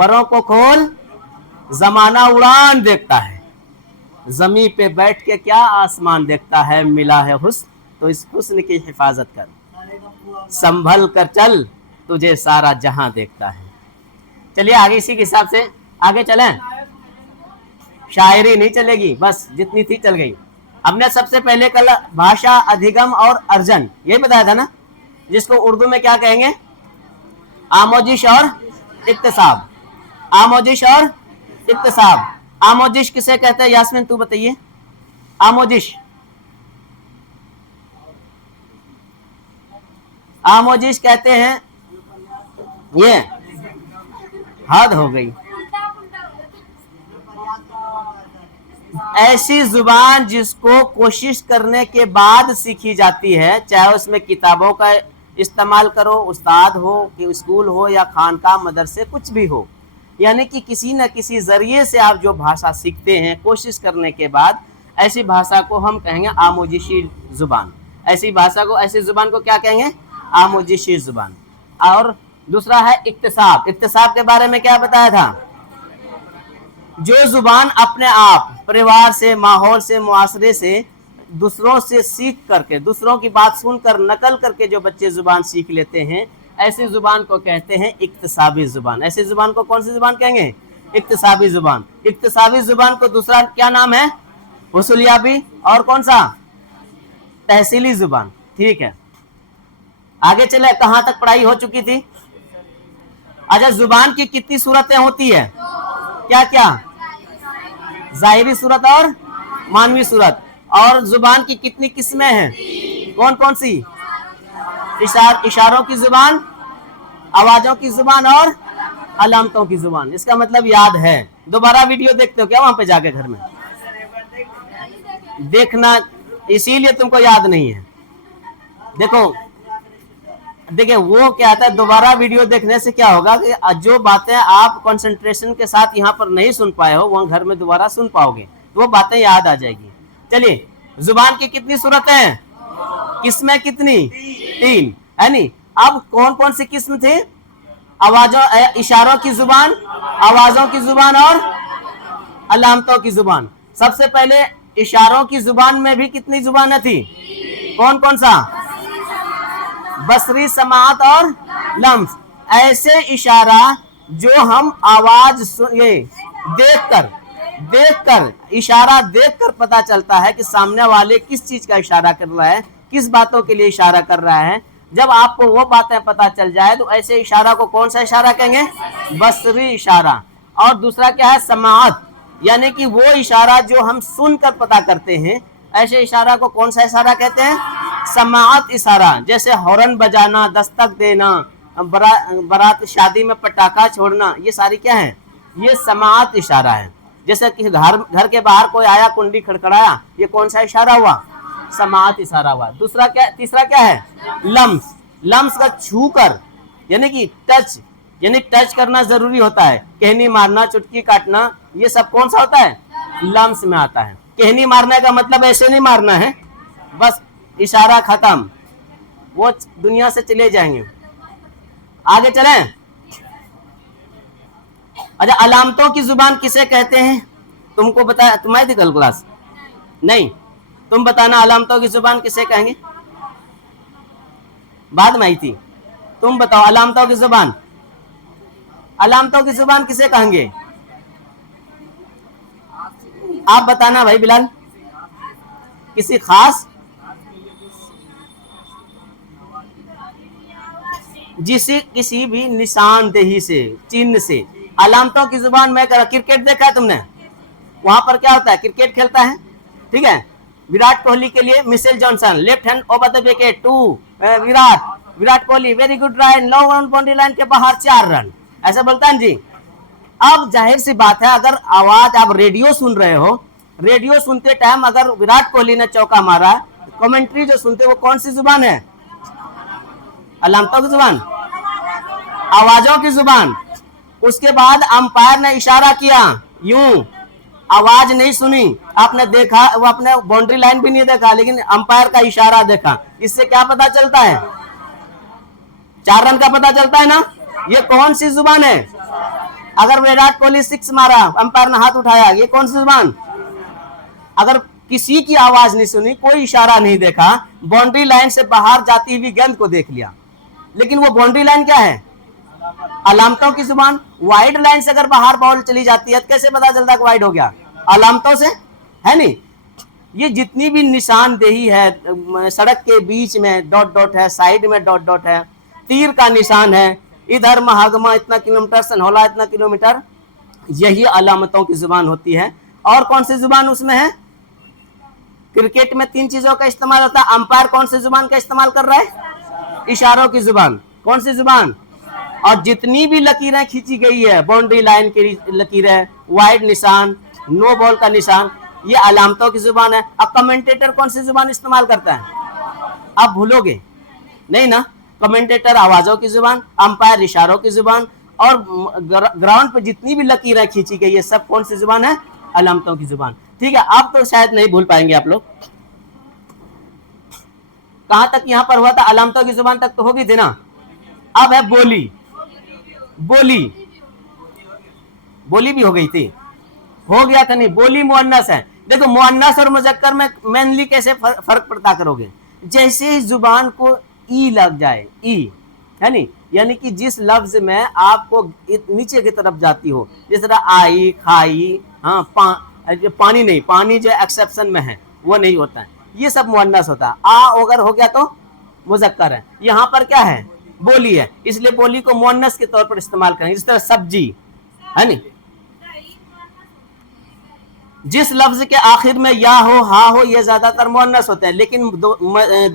परों को खोल, जमाना उड़ान देखता है, जमी पे बैठ के क्या आसमान देखता है, मिला है हुस्न तो इस हुस्न की हिफाजत कर, संभल कर चल तुझे सारा जहां देखता है। चलिए आगे इसी के हिसाब से आगे चलें। शायरी नहीं चलेगी, बस जितनी थी चल गई। हमने सबसे पहले कल भाषा, अधिगम और अर्जन यही बताया था ना, जिसको उर्दू में क्या कहेंगे, आमोजिश और इक्तिसाब। आमोजिश और इक्तिसाब। आमोजिश किसे कहते हैं यास्मीन, तू बताइए। आमोजिश, आमोजिश कहते हैं, ये हद हो गई, ऐसी जुबान जिसको कोशिश करने के बाद सीखी जाती है, चाहे उसमें किताबों का इस्तेमाल करो, उस्ताद हो कि स्कूल हो या खानका मदरसे कुछ भी हो, यानी कि किसी न किसी जरिए से आप जो भाषा सीखते हैं कोशिश करने के बाद, ऐसी भाषा को हम कहेंगे आमोजिशी जुबान। ऐसी भाषा को, ऐसी जुबान को क्या कहेंगे, आमोजिशी जुबान। और दूसरा है इक्तिसाब। इक्तिसाब के बारे में क्या बताया था, जो जुबान अपने आप परिवार से, माहौल से, मुआशरे से, दूसरों से सीख करके, दूसरों की बात सुनकर नकल करके जो बच्चे जुबान सीख लेते हैं, ऐसी जुबान को कहते हैं इक्तिसाबी जुबान। ऐसी जुबान को कौन सी जुबान कहेंगे, इक्तिसाबी जुबान। इक्तिसाबी जुबान को दूसरा क्या नाम है, हुसूलियाबी, और कौन सा, तहसीली जुबान। ठीक है, आगे चले, कहां तक पढ़ाई हो चुकी थी। अच्छा, जुबान की कितनी सूरतें होती है, क्या क्या, जाहिरी सूरत और मानवी सूरत। और जुबान की कितनी किस्में हैं, कौन कौन सी, इशारों की जुबान, आवाजों की जुबान और अलामतों की जुबान। इसका मतलब याद है, दोबारा वीडियो देखते हो क्या वहां पे जाके घर में, देखना, इसीलिए तुमको याद नहीं है। देखो देखिए वो क्या आता है, दोबारा वीडियो देखने से क्या होगा कि जो बातें आप कंसंट्रेशन के साथ यहाँ पर नहीं सुन पाए हो, वहां घर में दोबारा सुन पाओगे, तो वो बातें याद आ जाएगी। चलिए, जुबान की कितनी सूरतें हैं, किस्में कितनी, 3 है नी। अब कौन कौन सी किस्म थे, आवाजों, इशारों की जुबान, आवाजों की जुबान और अलामतों की जुबान। सबसे पहले इशारों की जुबान में भी कितनी जुबानें थी, कौन कौन सा, बसरी, समात और लम्स। ऐसे इशारा जो हम आवाज सुनिए, देखकर इशारा देखकर पता चलता है कि सामने वाले किस चीज का इशारा कर रहा है, किस बातों के लिए इशारा कर रहा है। जब आपको वो बातें पता चल जाए तो ऐसे इशारा को कौन सा इशारा कहेंगे, बसरी इशारा। और दूसरा क्या है, समात, यानी कि वो इशारा जो हम सुनकर पता करते हैं, ऐसे इशारा को कौन सा इशारा कहते हैं, समात इशारा। जैसे हॉर्न बजाना, दस्तक देना, बारात शादी में पटाखा छोड़ना, ये सारी क्या है, ये समात इशारा है। जैसे कि घर के बाहर कोई आया, कुंडी खड़खड़ाया, ये कौन सा इशारा हुआ, समात इशारा हुआ। दूसरा क्या, तीसरा क्या है, लम्स। लम्स का छू कर, यानी कि टच, यानी टच करना जरूरी होता है, कहनी मारना, चुटकी काटना, ये सब कौन सा होता है, लम्स में आता है। कहनी मारने का मतलब ऐसे नहीं मारना है, बस इशारा खत्म, वो दुनिया से चले जाएंगे। आगे चलें। अच्छा, अलामतों की जुबान किसे कहते हैं, तुमको बताया, तुम्हारी थी कल क्लास, नहीं, तुम बताना अलामतों की जुबान किसे कहेंगे, बाद में आई थी, तुम बताओ अलामतों की जुबान, अलामतों की जुबान किसे कहेंगे, आप बताना भाई बिलाल, किसी खास, जिसे किसी भी निशानदेही से, चिन्ह से। अलामतों की जुबान में, क्रिकेट देखा है तुमने, वहां पर क्या होता है, क्रिकेट खेलता है, ठीक है, विराट कोहली के लिए Mitchell Johnson, left hand over the wicket to Virat Kohli, very good run, long on boundary line के बाहर 4 रन, ऐसा बोलता है जी। अब जाहिर सी बात है, अगर आवाज आप रेडियो सुन रहे हो, रेडियो सुनते टाइम अगर विराट कोहली ने चौका मारा, कमेंट्री जो सुनते वो कौन सी जुबान है, अलामतों की जुबान, आवाजों की जुबान। उसके बाद अंपायर ने इशारा किया, यूं, आवाज नहीं सुनी, आपने देखा, वो अपने बाउंड्री लाइन भी नहीं देखा, लेकिन अंपायर का इशारा देखा, इससे क्या पता चलता है, 4 रन का पता चलता है ना। ये कौन सी जुबान है, अगर विराट कोहली 6 मारा, अंपायर ने हाथ उठाया, ये कौन सी जुबान? अगर किसी की आवाज नहीं सुनी, कोई इशारा नहीं देखा, बाउंड्री लाइन से बाहर जाती हुई गेंद को देख लिया, लेकिन वो बाउंड्री लाइन क्या है? अलामतों की जुबान। वाइड लाइन से अगर बाहर बॉल चली जाती है तो कैसे पता चलता है कि वाइड हो गया? अलामतों से, है नहीं? ये जितनी भी निशानदेही है, सड़क के बीच में डॉट डॉट है, साइड में डॉट डॉट है, तीर का निशान है, इधर महागमा इतना किलोमीटर, सनहौला इतना किलोमीटर, यही अलामतों की जुबान होती है। और कौन सी जुबान उसमें है? क्रिकेट में 3 चीजों का इस्तेमाल होता है। अंपायर कौन सी जुबान का इस्तेमाल कर रहा है? इशारों की जुबान। कौन सी जुबान? और जितनी भी लकीरें खींची गई है, बाउंड्री लाइन की लकीरें, वाइड निशान, नो बॉल का निशान, ये अलामतों की जुबान है। अब कमेंटेटर कौन सी जुबान इस्तेमाल करता है? आप भूलोगे नहीं ना? कमेंटेटर आवाजों की जुबान, अंपायर इशारों की जुबान, और ग्राउंड पर जितनी भी लकीरें खींची गई है सब कौन सी जुबान है? अलामतों की जुबान। ठीक है, अब तो शायद नहीं भूल पाएंगे आप लोग। कहां तक यहां पर हुआ था? अलामतों की जुबान तक तो होगी थी ना। अब है बोली। बोली, बोली भी हो गई थी, हो गया था नहीं? बोली मुअन्नस है। देखो मुअन्नस और मुज़क्कर में मेनली कैसे फर्क पड़ता करोगे? जैसे जुबान को ई लग जाए, ई, है नहीं, यानी कि जिस लफ्ज में आपको नीचे की तरफ जाती हो, जिस तरह आई, खाई, हाँ, पानी नहीं, पानी जो एक्सेप्शन में है वो नहीं होता है, ये सब मुअन्नस होता है। आ अगर हो गया तो मुज़क्कर है। यहाँ पर क्या है? बोली है, इसलिए बोली को मुअन्नस के तौर पर इस्तेमाल करेंगे। जिस तरह सब्जी, है नहीं, जिस लफ्ज के आखिर में या हो, हा हो, ये ज्यादातर मुअन्नस होते हैं, लेकिन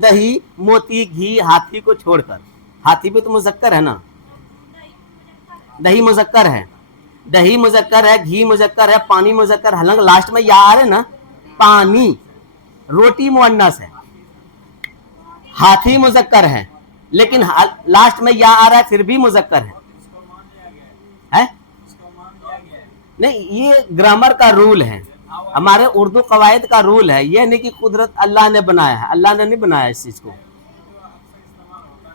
दही, मोती, घी, हाथी को छोड़कर, हाथी भी तो मुज़क्कर है ना, दही मुज़क्कर है, दही मुज़क्कर है, घी मुज़क्कर है, पानी मुज़क्कर, हालांकि लास्ट में या आ रहे ना, पानी। रोटी मुअन्नस है, हाथी मुज़क्कर है, लेकिन लास्ट में या आ रहा है फिर भी मुज़क्कर है? नहीं, ये ग्रामर का रूल है, हमारे उर्दू कवायद का रूल है। ये नहीं कि कुदरत अल्लाह ने बनाया है, अल्लाह ने नहीं बनाया इस चीज को,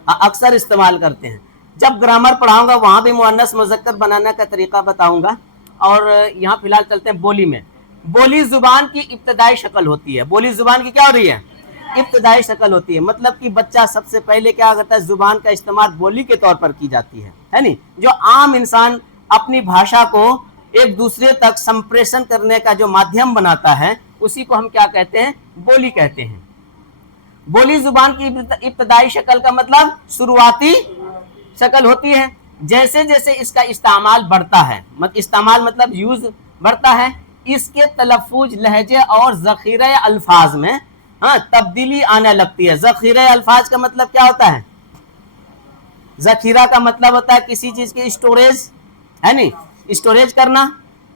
अक्सर इस्तेमाल करते हैं। जब ग्रामर पढ़ाऊंगा वहां भी मुअन्नस मुज़क्कर बनाने का तरीका बताऊंगा। और यहाँ फिलहाल चलते हैं बोली में। बोली जुबान की इब्तदाई शक्ल होती है। बोली जुबान की क्या हो रही है? इब्तदाई शक्ल होती है। मतलब कि बच्चा सबसे पहले क्या करता है? जुबान का इस्तेमाल बोली के तौर पर की जाती है नहीं? जो आम इंसान अपनी भाषा को एक दूसरे तक संप्रेषण करने का जो माध्यम बनाता है, उसी को हम क्या कहते हैं? बोली कहते हैं। बोली जुबान की इब्तदाई शक्ल का मतलब शुरुआती शक्ल होती है। जैसे जैसे इसका इस्तेमाल बढ़ता है, इस्तेमाल मतलब यूज बढ़ता है, इसके तलफ़ुज़, लहजे और ज़ख़ीरे अल्फाज में तब्दीली आने लगती है। ज़ख़ीरे अल्फाज का मतलब क्या होता है? ज़ख़ीरा का मतलब होता है किसी चीज की स्टोरेज, है नहीं, स्टोरेज करना।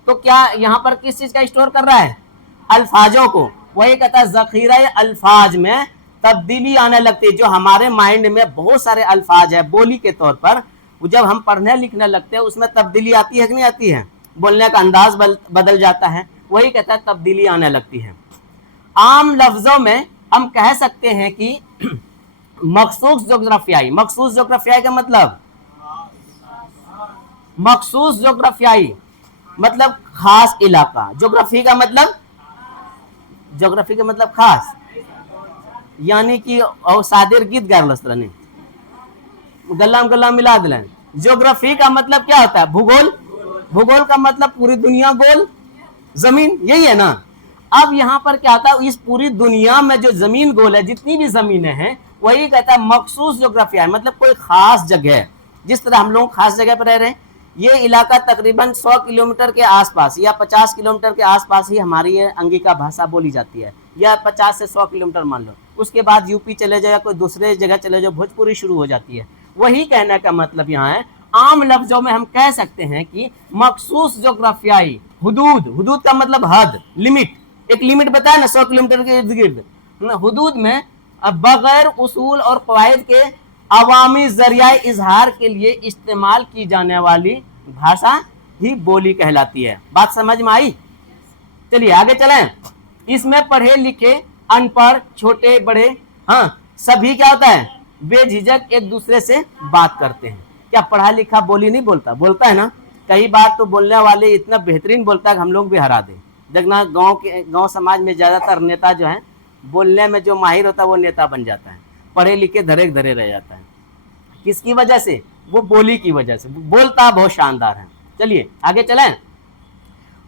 तो क्या यहाँ पर किस चीज का स्टोर कर रहा है? अल्फाजों को। वही कहता है ज़ख़ीरा अल्फाज में तब्दीली आने लगती है। जो हमारे माइंड में बहुत सारे अल्फाज है बोली के तौर पर, जब हम पढ़ने लिखने लगते हैं उसमें तब्दीली आती है कि नहीं आती है? बोलने का अंदाज बदल जाता है। वही कहता है तब्दीली आने लगती है। आम लफ्जों में हम कह सकते हैं कि मखसूस जोग्राफियाई, मखसूस जोग्राफियाई का मतलब, मखसूस जोग्राफियाई मतलब खास इलाका, जोग्राफी का मतलब, जोग्राफी का मतलब खास, यानी कि सादिर गीत गाने गल्लाम गल्लाम मिला दिलन। ज्योग्राफी का मतलब क्या होता है? भूगोल। भूगोल का मतलब पूरी दुनिया गोल, जमीन, यही है ना। अब यहाँ पर क्या होता है? इस पूरी दुनिया में जो जमीन गोल है, जितनी भी जमीनें हैं, वही कहता है मखसूस ज्योग्राफिया, मतलब कोई खास जगह। जिस तरह हम लोग खास जगह पर रह रहे हैं, ये इलाका तकरीबन 100 किलोमीटर के आसपास या 50 किलोमीटर के आसपास ही हमारी अंगिका भाषा बोली जाती है, या 50 से 100 किलोमीटर मान लो। उसके बाद यूपी चले जाओ या कोई दूसरे जगह चले जाओ, भोजपुरी शुरू हो जाती है। वही कहने का मतलब यहाँ है, आम लफ्जों में हम कह सकते हैं कि मखसूस जोग्राफियाई हुदूद, हुदूद का मतलब हद, लिमिट, एक लिमिट बताया ना 100 किलोमीटर के इर्द गिर्द, हुदूद में बगैर उसूल और कवायद के अवामी जरिया इजहार के लिए इस्तेमाल की जाने वाली भाषा ही बोली कहलाती है। बात समझ में आई? चलिए आगे चलें। इसमें पढ़े लिखे, अनपढ़, छोटे बड़े, सभी क्या होता है? बेझिझक एक दूसरे से बात करते हैं। क्या पढ़ा लिखा बोली नहीं बोलता? बोलता है ना। कई बार तो बोलने वाले इतना बेहतरीन बोलता है कि हम लोग भी हरा दें। देखना गांव समाज में ज़्यादातर नेता जो है बोलने में जो माहिर होता है वो नेता बन जाता है, पढ़े लिखे धरे धरे रह जाता है। किसकी वजह से? वो बोली की वजह से। बोलता बहुत शानदार है। चलिए आगे चलें।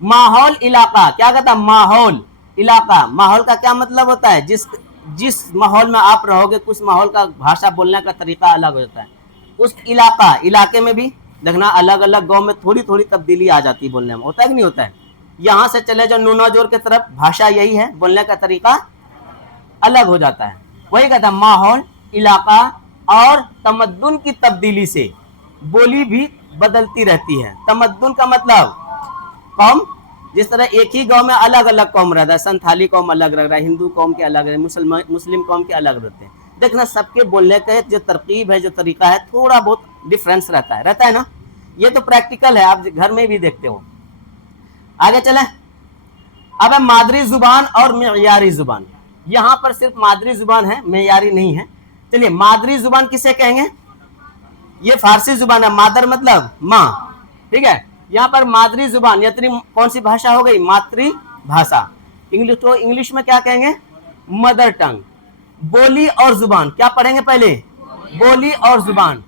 माहौल इलाका, क्या कहता है? माहौल इलाका। माहौल का क्या मतलब होता है? जिस माहौल में आप रहोगे उस माहौल का भाषा बोलने का तरीका अलग हो जाता है। उस इलाके में भी देखना अलग अलग गांव में थोड़ी थोड़ी तब्दीली आ जाती है बोलने में, होता है कि नहीं होता है? यहाँ से चले जाओ नूनाजोर की तरफ, भाषा यही है, बोलने का तरीका अलग हो जाता है। वही कहता है माहौल इलाका और तमद्दुन की तब्दीली से बोली भी बदलती रहती है। तमद्दुन का मतलब कौम, जिस तरह एक ही गांव में अलग अलग कौम रहता है, संथाली कौम अलग रह रहा है, हिंदू कौम के अलग है, मुस्लिम कौम के अलग रहते हैं। देखना सबके बोलने का जो तरकीब है, जो तरीका है, थोड़ा बहुत डिफरेंस रहता है ना। ये तो प्रैक्टिकल है, आप घर में भी देखते हो। आगे चले। अब है मादरी जुबान और मेयारी जुबान। यहाँ पर सिर्फ मादरी जुबान है, मेयारी नहीं है। चलिए मादरी जुबान किसे कहेंगे? ये फारसी जुबान है, मादर मतलब माँ, ठीक है। यहाँ पर मादरी जुबान यानी कौन सी भाषा हो गई? मातृभाषा। इंग्लिश में क्या कहेंगे? Mother tongue. बोली और जुबान क्या पढ़ेंगे पहले? बोली और जुबान।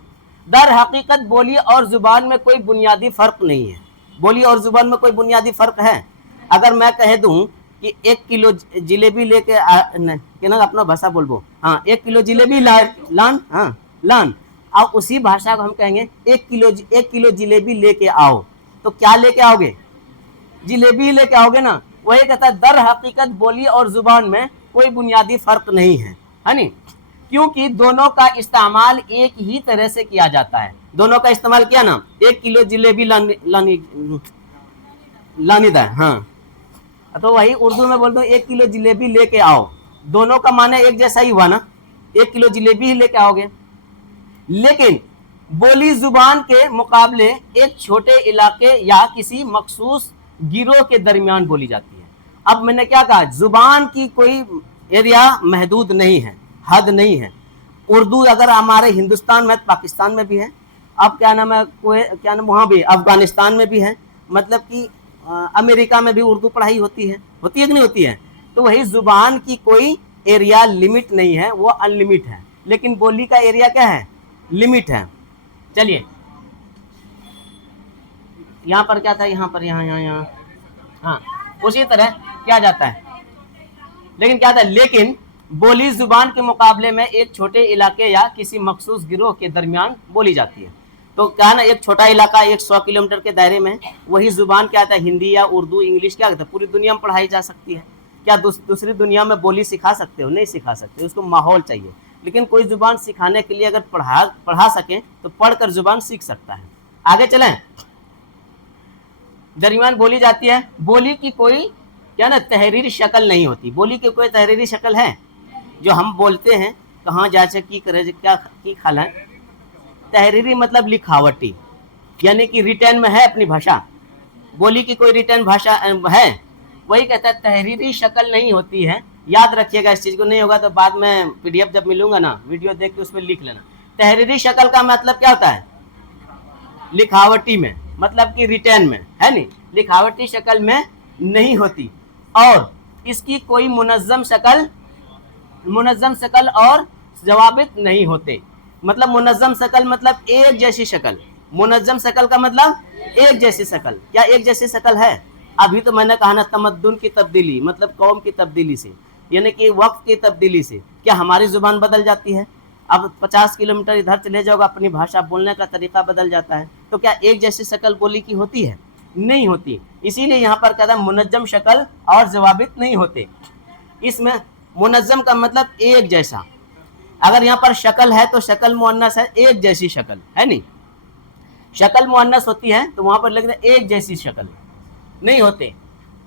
दर हकीकत बोली और जुबान में कोई बुनियादी फर्क नहीं है। बोली और जुबान में कोई बुनियादी फर्क है? अगर मैं कह दूं कि 1 किलो जिलेबी लेके अपना भाषा बोलबो, हाँ 1 किलो जिलेबी लान, हाँ लान, और उसी भाषा को हम कहेंगे 1 किलो जिलेबी लेके आओ, तो क्या लेके आओगे? जिलेबी लेके आओगे ना। वही कहता है दर हकीकत बोली और जुबान में कोई बुनियादी फर्क नहीं है नहीं, क्योंकि दोनों का इस्तेमाल एक ही तरह से किया जाता है। दोनों का इस्तेमाल किया ना, 1 किलो जिलेबी लानी था, हाँ, तो वही उर्दू में बोल दो 1 किलो जिलेबी लेके आओ, दोनों का माने एक जैसा ही हुआ ना, 1 किलो जिलेबी ही लेके आओगे। लेकिन बोली जुबान के मुकाबले एक छोटे इलाके या किसी मखसूस गिरोह के दरमियान बोली जाती है। अब मैंने क्या कहा? जुबान की कोई एरिया महदूद नहीं है, हद नहीं है। उर्दू अगर हमारे हिंदुस्तान में, पाकिस्तान में भी है, अब क्या नाम है, क्या नाम, वहाँ भी, अफगानिस्तान में भी है, मतलब कि अमेरिका में भी उर्दू पढ़ाई होती है कि नहीं होती है। तो वही जुबान की कोई एरिया लिमिट नहीं है, वो अनलिमिट है। लेकिन बोली का एरिया क्या है? लिमिट है। चलिए यहाँ पर क्या था? यहाँ पर यहाँ हाँ, उसी तरह क्या जाता है। लेकिन क्या था? लेकिन बोली जुबान के मुकाबले में एक छोटे इलाके या किसी मखसूस गिरोह के दरमियान बोली जाती है। तो क्या ना, एक छोटा इलाका 100 किलोमीटर के दायरे में, वही जुबान क्या था? हिंदी या उर्दू, इंग्लिश, क्या कहता है, पूरी दुनिया में पढ़ाई जा सकती है। क्या दूसरी दुनिया में बोली सिखा सकते हो? नहीं सिखा सकते, उसको माहौल चाहिए। लेकिन कोई जुबान सिखाने के लिए अगर पढ़ा सकें तो पढ़कर जुबान सीख सकता है। आगे चलें। दरमियान बोली जाती है। बोली की कोई क्या ना तहरीरी शक्ल नहीं होती। बोली की कोई तहरीरी शक्ल है? जो हम बोलते हैं कहाँ जाचे की करे क्या की खाला, तहरीरी मतलब लिखावटी, यानी कि रिटर्न में है अपनी भाषा। बोली की कोई रिटर्न भाषा है? वही कहता है तहरीरी शक्ल नहीं होती है। याद रखिएगा इस चीज़ को, नहीं होगा तो बाद में PDF जब मिलूंगा ना, वीडियो देख के उसमें लिख लेना। तहरीरी शक्ल का मतलब क्या होता है? लिखावटी में, मतलब कि रिटर्न में, है नहीं, लिखावटी शक्ल में नहीं होती। और इसकी कोई मुनज़्ज़म शक्ल और जवाबित नहीं होते। मतलब मुनज़्ज़म शक्ल मतलब एक जैसी शक्ल, मुनज़्ज़म शक्ल का मतलब एक जैसी शक्ल। क्या एक जैसी शक्ल है? अभी तो मैंने कहा ना, तमद्दुन की तब्दीली मतलब कौम की तब्दीली से, यानी कि वक्त की तब्दीली से क्या हमारी जुबान बदल जाती है? अब 50 किलोमीटर इधर चले जाओगे, अपनी भाषा बोलने का तरीका बदल जाता है। तो क्या एक जैसी शक्ल बोली की होती है? नहीं होती। इसीलिए यहाँ पर कहता है मुनज़्ज़म शक्ल और जवाबित नहीं होते। इसमें मुनज़्ज़म का मतलब एक जैसा। अगर यहाँ पर शक्ल है तो शक्ल मुअन्नस है, एक जैसी शक्ल है नहीं। शक्ल मुअन्नस होती है तो वहाँ पर लिखते हैं एक जैसी शक्ल, नहीं होते।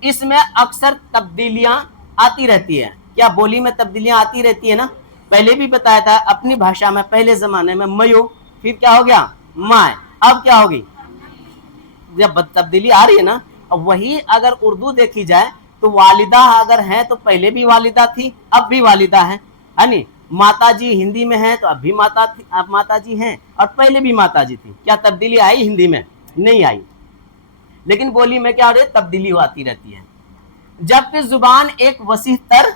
इसमें अक्सर तब्दीलियाँ आती रहती है। क्या बोली में तब्दीलियाँ आती रहती है ना? पहले भी बताया था, अपनी भाषा में पहले ज़माने में मयो, फिर क्या हो गया? माय, अब क्या होगी? जब तब्दीली आ रही है ना। अब वही अगर उर्दू देखी जाए तो वालिदा अगर है तो पहले भी वालिदा थी, अब भी वालिदा है नहीं। माताजी हिंदी में है तो अब भी माताजी हैं, और पहले भी माताजी थी। क्या तब्दीली आई हिंदी में? नहीं आई। लेकिन बोली में क्या हो रही है, तब्दीली आती रहती है। जबकि जुबान एक वसीह तर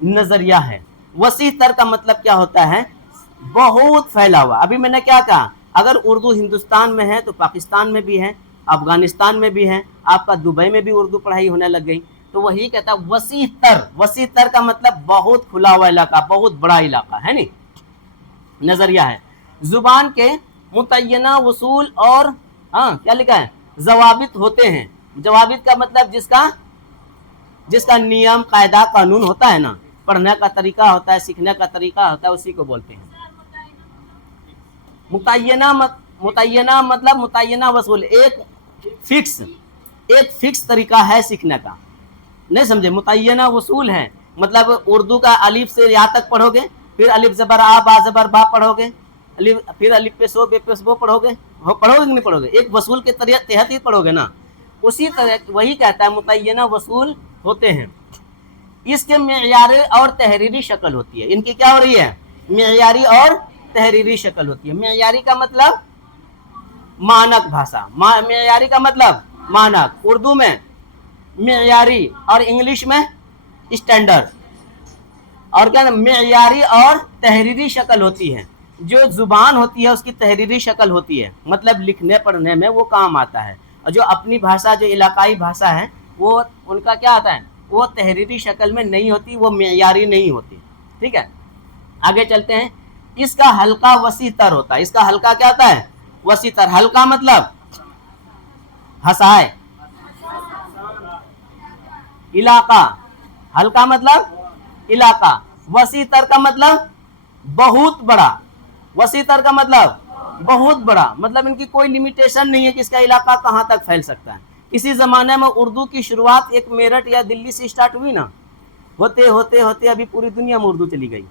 नजरिया है। वसीह तर का मतलब क्या होता है, बहुत फैला हुआ। अभी मैंने क्या कहा, अगर उर्दू हिंदुस्तान में है तो पाकिस्तान में भी है, अफगानिस्तान में भी है, आपका दुबई में भी उर्दू पढ़ाई होने लग गई। तो वही कहता है वसीह तर। वसीह तर का मतलब बहुत खुला हुआ इलाका, बहुत बड़ा इलाका है नी, नजरिया है। जुबान के मुतय्यना वसूल और क्या लिखा है, जवाबित होते हैं। जवाबित का मतलब जिसका नियम कायदा कानून होता है ना, पढ़ने का तरीका होता है, सीखने का तरीका होता है, उसी को बोलते हैं। मुतय्यना मतलब मुतय्यना वसूल, एक फिक्स तरीका है सीखने का। नहीं समझे, मुतय्यना वसूल है मतलब उर्दू का अलिफ से या तक पढ़ोगे, फिर अलिफ जबर आ, बा जबर बा पढ़ोगे, फिर अलिफ पे सो, बे पे सो पढ़ोगे कि नहीं पढ़ोगे, एक वसूल के तहत ही पढ़ोगे ना। उसी तरह वही कहता है मुतय्यना वसूल होते हैं। इसके मेयारी और तहरीरी शक्ल होती है। इनकी क्या हो रही है, मेयारी और तहरीरी शक्ल होती है। मेयारी का मतलब मानक भाषा, मेयारी का मतलब मानक, उर्दू में मेयारी और इंग्लिश में स्टैंडर्ड। और क्या मेयारी और तहरीरी शक्ल होती है। जो जुबान होती है उसकी तहरीरी शक्ल होती है, मतलब लिखने पढ़ने में वो काम आता है। और जो अपनी भाषा, जो इलाकाई भाषा है, वो उनका क्या आता है, वो तहरीरी शक्ल में नहीं होती, वो मेयारी नहीं होती। ठीक है, आगे चलते हैं। इसका हल्का वसी तर होता है। इसका हल्का क्या होता है, वसी तर। हल्का मतलब हसाए, इलाका, हल्का मतलब इलाका। वसी तर का मतलब बहुत बड़ा, वसी तर का मतलब बहुत बड़ा, मतलब इनकी कोई लिमिटेशन नहीं है कि इसका इलाका कहां तक फैल सकता है। किसी जमाने में उर्दू की शुरुआत एक मेरठ या दिल्ली से स्टार्ट हुई ना, होते होते होते अभी पूरी दुनिया में उर्दू चली गई।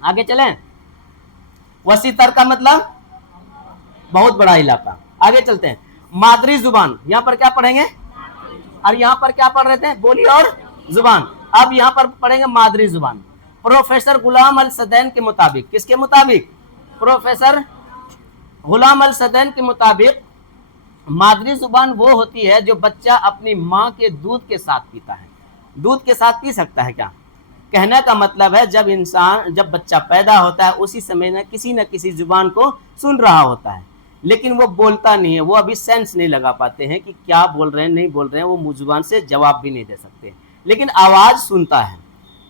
आगे चलें। वसी तर का मतलब बहुत बड़ा इलाका। आगे चलते हैं। मादरी जुबान, यहां पर क्या पढ़ेंगे, और यहां पर क्या पढ़ रहे थे, बोली और जुबान। अब यहां पर पढ़ेंगे मादरी जुबान। प्रोफेसर गुलाम अल सदैन के मुताबिक, किसके मुताबिक, प्रोफेसर गुलाम अल सदैन के मुताबिक मादरी जुबान वो होती है जो बच्चा अपनी माँ के दूध के साथ पीता है। दूध के साथ पी सकता है क्या, कहने का मतलब है जब बच्चा पैदा होता है उसी समय न किसी जुबान को सुन रहा होता है, लेकिन वो बोलता नहीं है। वो अभी सेंस नहीं लगा पाते हैं कि क्या बोल रहे हैं, नहीं बोल रहे हैं, वो मुंह जुबान से जवाब भी नहीं दे सकते, लेकिन आवाज सुनता है।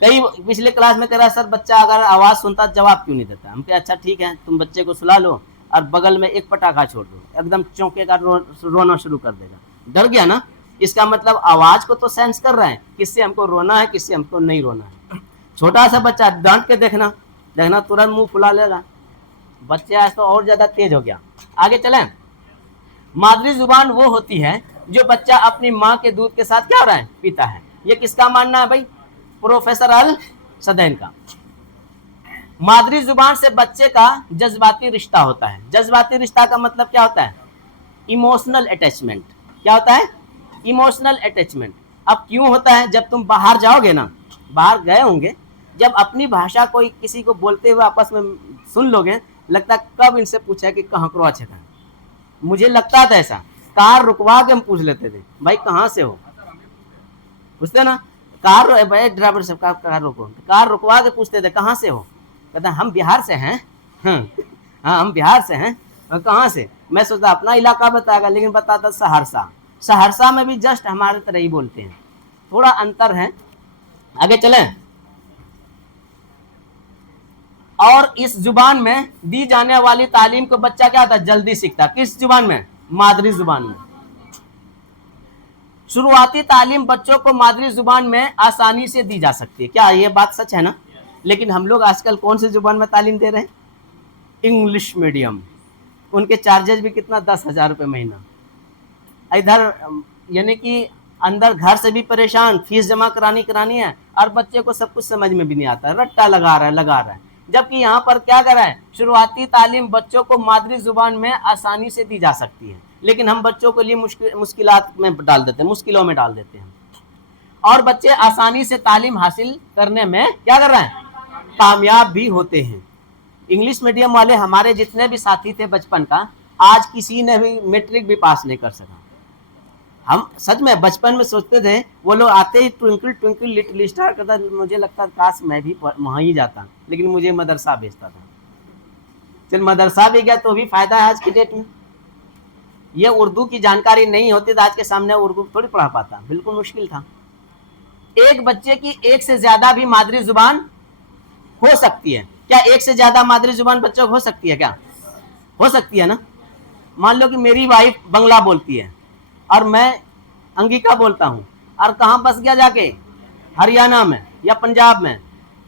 कई पिछले क्लास में कह रहा सर बच्चा अगर आवाज सुनता जवाब क्यों नहीं देता। हम कहे अच्छा ठीक है, तुम बच्चे को सुला लो और बगल में एक पटाखा छोड़ दो, एकदम चौंकेगा, रोना शुरू कर देगा। डर गया ना, इसका मतलब आवाज को तो सेंस कर रहा है, किससे हमको रोना है, किससे हमको नहीं रोना है। छोटा सा बच्चा डांट के देखना तुरंत मुंह फुला लेगा। बच्चे आज तो और ज्यादा तेज हो गया। आगे चलें। मादरी जुबान वो होती है जो बच्चा अपनी माँ के दूध के साथ क्या हो रहा है, पीता है। ये किसका मानना है भाई, प्रोफेसर अल सदैन का। मादरी जुबान से बच्चे का जज्बाती रिश्ता होता है। जज्बाती रिश्ता का मतलब क्या होता है, इमोशनल अटैचमेंट। क्या होता है, इमोशनल अटैचमेंट। अब क्यों होता है, जब तुम बाहर जाओगे ना, बाहर गए होंगे, जब अपनी भाषा कोई किसी को बोलते हुए आपस में सुन लोगे, लगता कब इनसे पूछा कि कहाँ करो अच्छे का। मुझे लगता था ऐसा, कार रुकवा के हम पूछ लेते थे भाई कहाँ से हो, पूछते ना, कार भाई ड्राइवर साहब कार रोको, कार रुकवा के पूछते थे कहाँ से हो, कहता हम बिहार से हैं। हाँ हम बिहार से हैं। कहाँ से, मैं सोचता अपना इलाका बताएगा, लेकिन बताता सहरसा। सहरसा में भी जस्ट हमारे तरह ही बोलते हैं, थोड़ा अंतर है। आगे चलें। और इस जुबान में दी जाने वाली तालीम को बच्चा क्या होता है, जल्दी सीखता। किस जुबान में, मादरी जुबान में। शुरुआती तालीम बच्चों को मादरी जुबान में आसानी से दी जा सकती है। क्या ये बात सच है ना, लेकिन हम लोग आजकल कौन सी जुबान में तालीम दे रहे हैं, इंग्लिश मीडियम। उनके चार्जेस भी कितना, 10,000 रुपये महीना। इधर यानी कि अंदर घर से भी परेशान, फीस जमा करानी है, और बच्चे को सब कुछ समझ में भी नहीं आता, रट्टा लगा रहा है। जबकि यहाँ पर क्या कर रहा है, शुरुआती तालीम बच्चों को मादरी जुबान में आसानी से दी जा सकती है, लेकिन हम बच्चों के लिए मुश्किलात में डाल देते हैं, मुश्किलों में डाल देते हैं। और बच्चे आसानी से तालीम हासिल करने में क्या कर रहे हैं, कामयाब भी होते हैं। इंग्लिश मीडियम वाले हमारे जितने भी साथी थे बचपन का, आज किसी ने भी मैट्रिक भी पास नहीं कर सका। हम सच में बचपन में सोचते थे, वो लोग आते ही ट्विंकल ट्विंकल लिटिल स्टार करता, मुझे लगता काश मैं भी वहाँ ही जाता, लेकिन मुझे मदरसा भेजता था। चल मदरसा भी गया तो भी फायदा है आज की डेट में। ये उर्दू की जानकारी नहीं होती तो आज के सामने उर्दू थोड़ी पढ़ा पाता, बिल्कुल मुश्किल था। एक बच्चे की एक से ज्यादा भी मादरी जुबान हो सकती है क्या? एक से ज्यादा मादरी जुबान बच्चों को हो सकती है क्या? हो सकती है ना। मान लो कि मेरी वाइफ बंगला बोलती है और मैं अंगिका बोलता हूँ, और कहाँ बस गया जाके, हरियाणा में या पंजाब में,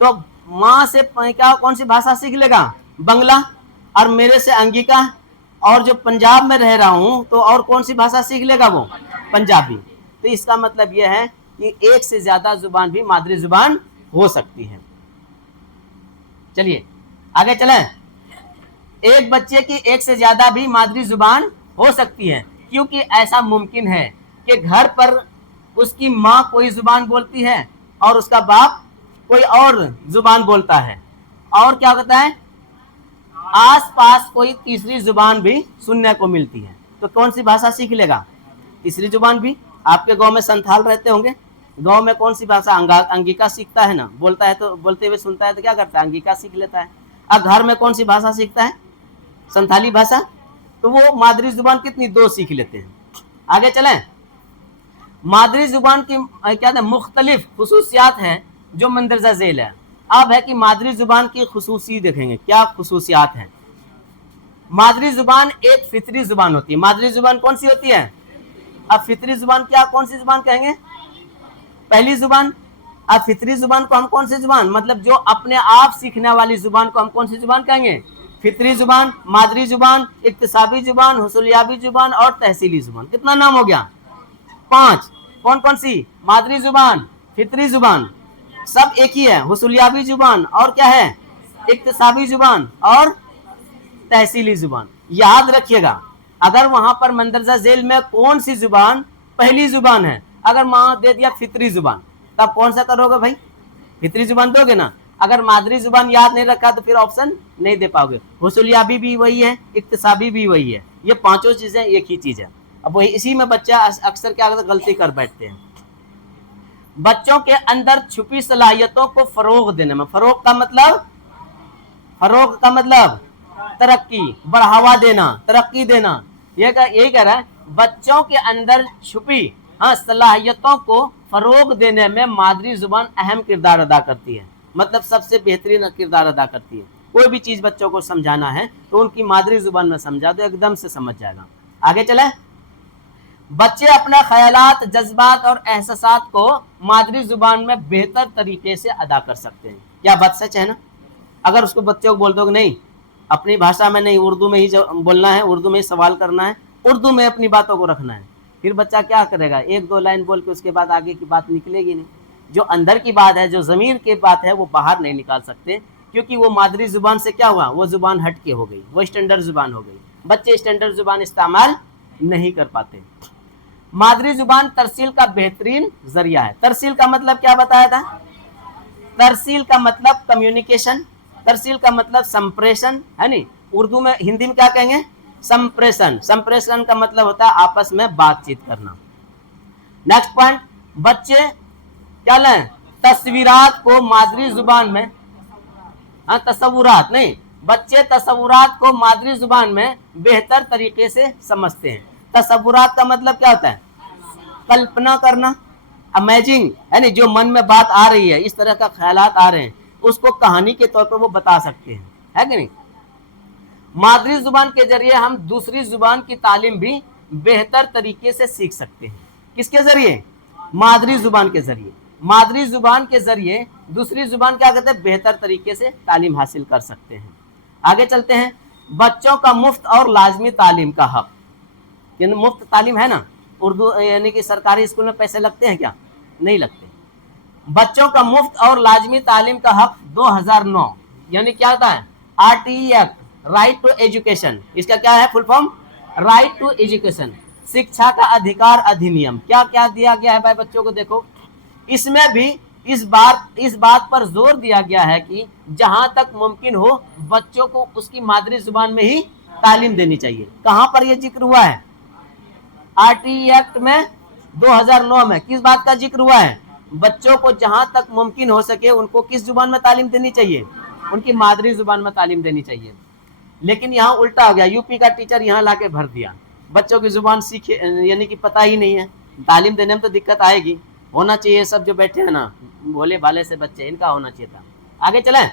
तो माँ से क्या कौन सी भाषा सीख लेगा? बंगला। और मेरे से अंगिका, और जो पंजाब में रह रहा हूँ तो और कौन सी भाषा सीख लेगा? वो पंजाबी। तो इसका मतलब यह है कि एक से ज्यादा जुबान भी मादरी जुबान हो सकती है। चलिए आगे चलें। एक बच्चे की एक से ज्यादा भी मादरी जुबान हो सकती है, क्योंकि ऐसा मुमकिन है कि घर पर उसकी माँ कोई जुबान बोलती है और उसका बाप कोई और जुबान बोलता है, और क्या होता है, आसपास कोई तीसरी जुबान भी सुनने को मिलती है। तो कौन सी भाषा सीख लेगा? तीसरी जुबान भी। आपके गांव में संथाल रहते होंगे, गांव में कौन सी भाषा? अंगिका सीखता है ना, बोलता है तो बोलते हुए सुनता है तो क्या करता है? अंगिका सीख लेता है। अब घर में कौन सी भाषा सीखता है? संथाली भाषा। तो वो मादरी जुबान कितनी? 2 सीख लेते हैं। आगे चलें। मादरी जुबान की क्या है, मुख्तलिफ खुसूसियात हैं जो मंदरजा झेल है। अब है कि मादरी जुबान की खुसूसी देखेंगे, क्या खुसूसियात हैं। मादरी जुबान एक फितरी जुबान होती है। मादरी जुबान कौन सी होती है? अब फितरी जुबान क्या, कौन सी जुबान कहेंगे? पहली जुबान। अब फितरी जुबान को हम कौन सी जुबान, मतलब जो अपने आप सीखने वाली जुबान को हम कौन सी जुबान कहेंगे? फितरी जुबान, मादरी जुबान, इक्तिसाबी जुबान, हुसूलियाबी जुबान और तहसीली जुबान। कितना नाम हो गया? 5। कौन कौन सी? मादरी जुबान, फितरी जुबान, सब एक ही है, हुसूलियाबी जुबान, और क्या है? इक्तिसाबी जुबान और तहसीली जुबान। याद रखिएगा, अगर वहां पर मंदरजा झेल में कौन सी जुबान पहली जुबान है, अगर मां दे दिया फितरी जुबान, तब कौन सा करोगे भाई? फितरी जुबान दोगे ना। अगर मादरी जुबान याद नहीं रखा तो फिर ऑप्शन नहीं दे पाओगे। हुसूलियाबी भी वही है, इक्तिसाबी भी वही है, ये पांचों चीजें एक ही चीज है। अब वही इसी में बच्चा अक्सर क्या करता है, गलती कर बैठते हैं। बच्चों के अंदर छुपी सलाहियतों को फरोग देने में, फरोग का मतलब तरक्की, बढ़ावा देना, तरक्की देना, यही कह रहा है। बच्चों के अंदर छुपी सलाहियतों को फरोग देने में मादरी जुबान अहम किरदार अदा करती है, मतलब सबसे बेहतरीन किरदार अदा करती है। कोई भी चीज बच्चों को समझाना है तो उनकी मादरी जुबान में समझा दो, एकदम से समझ जाएगा। आगे चले। बच्चे अपने ख्यालात, जज्बात और एहसासात को मादरी जुबान में बेहतर तरीके से अदा कर सकते हैं। क्या बात सच है ना? अगर उसको बच्चे को बोल दो नहीं अपनी भाषा में नहीं, उर्दू में ही बोलना है, उर्दू में ही सवाल करना है, उर्दू में अपनी बातों को रखना है, फिर बच्चा क्या करेगा? 1-2 लाइन बोल के उसके बाद आगे की बात निकलेगी नहीं। जो अंदर की बात है, जो ज़मीर की बात है, वो बाहर नहीं निकाल सकते, क्योंकि वो मादरी जुबान से क्या हुआ, वो जुबान हट के हो गई, वो स्टैंडर्ड जुबान हो गई। बच्चे स्टैंडर्ड जुबान इस्तेमाल नहीं कर पाते। मादरी जुबान तरसील का बेहतरीन जरिया है। तरसील का मतलब क्या बताया था? तरसील का मतलब कम्युनिकेशन, तरसील का मतलब संप्रेषण है नी। उर्दू में, हिंदी में क्या कहेंगे? संप्रेषण। संप्रेषण का मतलब होता है आपस में बातचीत करना। नेक्स्ट पॉइंट, बच्चे क्या लें? तस्वीरात को मादरी जुबान में, तस्वुरात नहीं, बच्चे तस्वुरात को मादरी जुबान में बेहतर तरीके से समझते हैं। तस्वुरात का मतलब क्या होता है? कल्पना करना, अमेजिंग है नी, जो मन में बात आ रही है, इस तरह का ख्यालात आ रहे हैं, उसको कहानी के तौर पर वो बता सकते हैं, है कि नहीं। मादरी जुबान के जरिए हम दूसरी जुबान की तालीम भी बेहतर तरीके से सीख सकते हैं। किसके जरिए? मादरी जुबान के जरिए। मादरी जुबान के जरिए दूसरी जुबान क्या कहते हैं? बेहतर तरीके से तालीम हासिल कर सकते हैं। आगे चलते हैं। बच्चों का मुफ्त और लाजमी तालीम का हक, मुफ्त तालीम है ना, उर्दू यानी कि सरकारी स्कूल में पैसे लगते हैं क्या? नहीं लगते। बच्चों का मुफ्त और लाजमी तालीम का हक 2009 यानी क्या होता है? RTE act, right to education, इसका क्या है full form? Right to education, शिक्षा का अधिकार अधिनियम। क्या क्या दिया गया है भाई बच्चों को? देखो, इसमें भी इस बात पर जोर दिया गया है कि जहां तक मुमकिन हो बच्चों को उसकी मादरी जुबान में ही तालीम देनी चाहिए। कहां पर यह जिक्र हुआ है? आरटीई एक्ट में 2009 में किस बात का जिक्र हुआ है? बच्चों को जहां तक मुमकिन हो सके उनको किस जुबान में तालीम देनी चाहिए? उनकी मादरी जुबान में तालीम देनी चाहिए। लेकिन यहाँ उल्टा हो गया, यूपी का टीचर यहाँ लाके भर दिया, बच्चों की जुबान सीखे यानी कि पता ही नहीं है। तालीम देने में तो दिक्कत आएगी। होना चाहिए सब जो बैठे हैं ना भोले भाले से बच्चे, इनका होना चाहिए था। आगे चलें।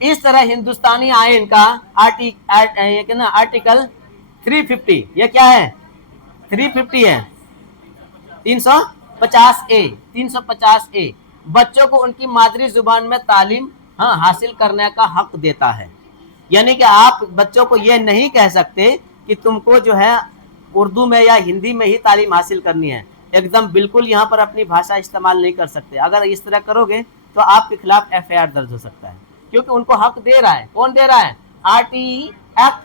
इस तरह हिंदुस्तानी आइन का आर्टिकल 350, ये क्या है? 350 है, 350A बच्चों को उनकी मादरी जुबान में तालीम हासिल करने का हक देता है। यानी कि आप बच्चों को यह नहीं कह सकते कि तुमको जो है उर्दू में या हिंदी में ही तालीम हासिल करनी है, एकदम बिल्कुल यहाँ पर अपनी भाषा इस्तेमाल नहीं कर सकते। अगर इस तरह करोगे तो आपके खिलाफ FIR दर्ज हो सकता है, क्योंकि उनको हक दे रहा है। कौन दे रहा है? आरटीई एक्ट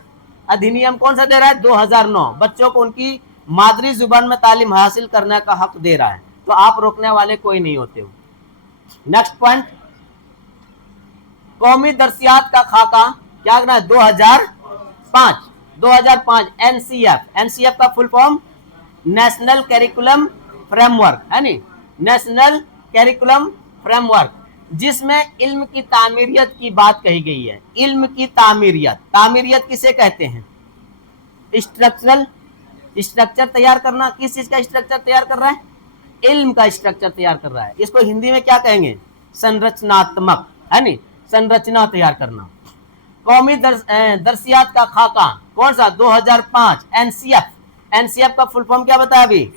अधिनियम कौन सा दे रहा है? 2009 बच्चों को उनकी मादरी जुबान में तालीम हासिल करने का हक दे रहा है, तो आप रोकने वाले कोई नहीं होते हो। नेक्स्ट पॉइंट, कौमी दरसियात का खाका क्या करना है? 2005 एनसीएफ का full form national curriculum framework है नी, नेशनल कैरिकुलम फ्रेमवर्क, जिसमें इल्म की तामीरियत की बात कही गई है। इल्म की तामीरियत किसे कहते हैं? स्ट्रक्चर तैयार करना। किस चीज का स्ट्रक्चर तैयार कर रहा है? इल्म का स्ट्रक्चर तैयार कर रहा है। इसको हिंदी में क्या कहेंगे? संरचनात्मक है नी, संरचना तैयार करना। कौमी दरसियात का खाका कौन सा? 2005 एनसीएफ का फुल फॉर्म क्या बताया अभी?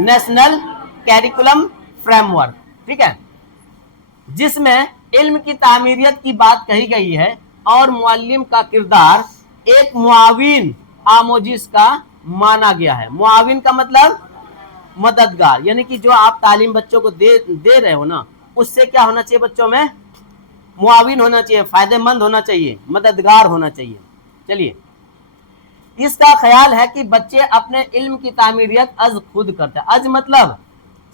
नेशनल कैरिकुलम फ्रेमवर्क, ठीक है, जिसमें इल्म की तामीरियत की बात कही गई है और मुअल्लिम का किरदार एक मुआविन आमोजिस का माना गया है। मुआविन का मतलब मददगार, यानी कि जो आप तालीम बच्चों को दे रहे हो ना, उससे क्या होना चाहिए? बच्चों में मुआविन होना चाहिए, फायदेमंद होना चाहिए, मददगार होना चाहिए। चलिए, इसका ख्याल है कि बच्चे अपने इल्म की तामीरियत अज खुद करते हैं। अज मतलब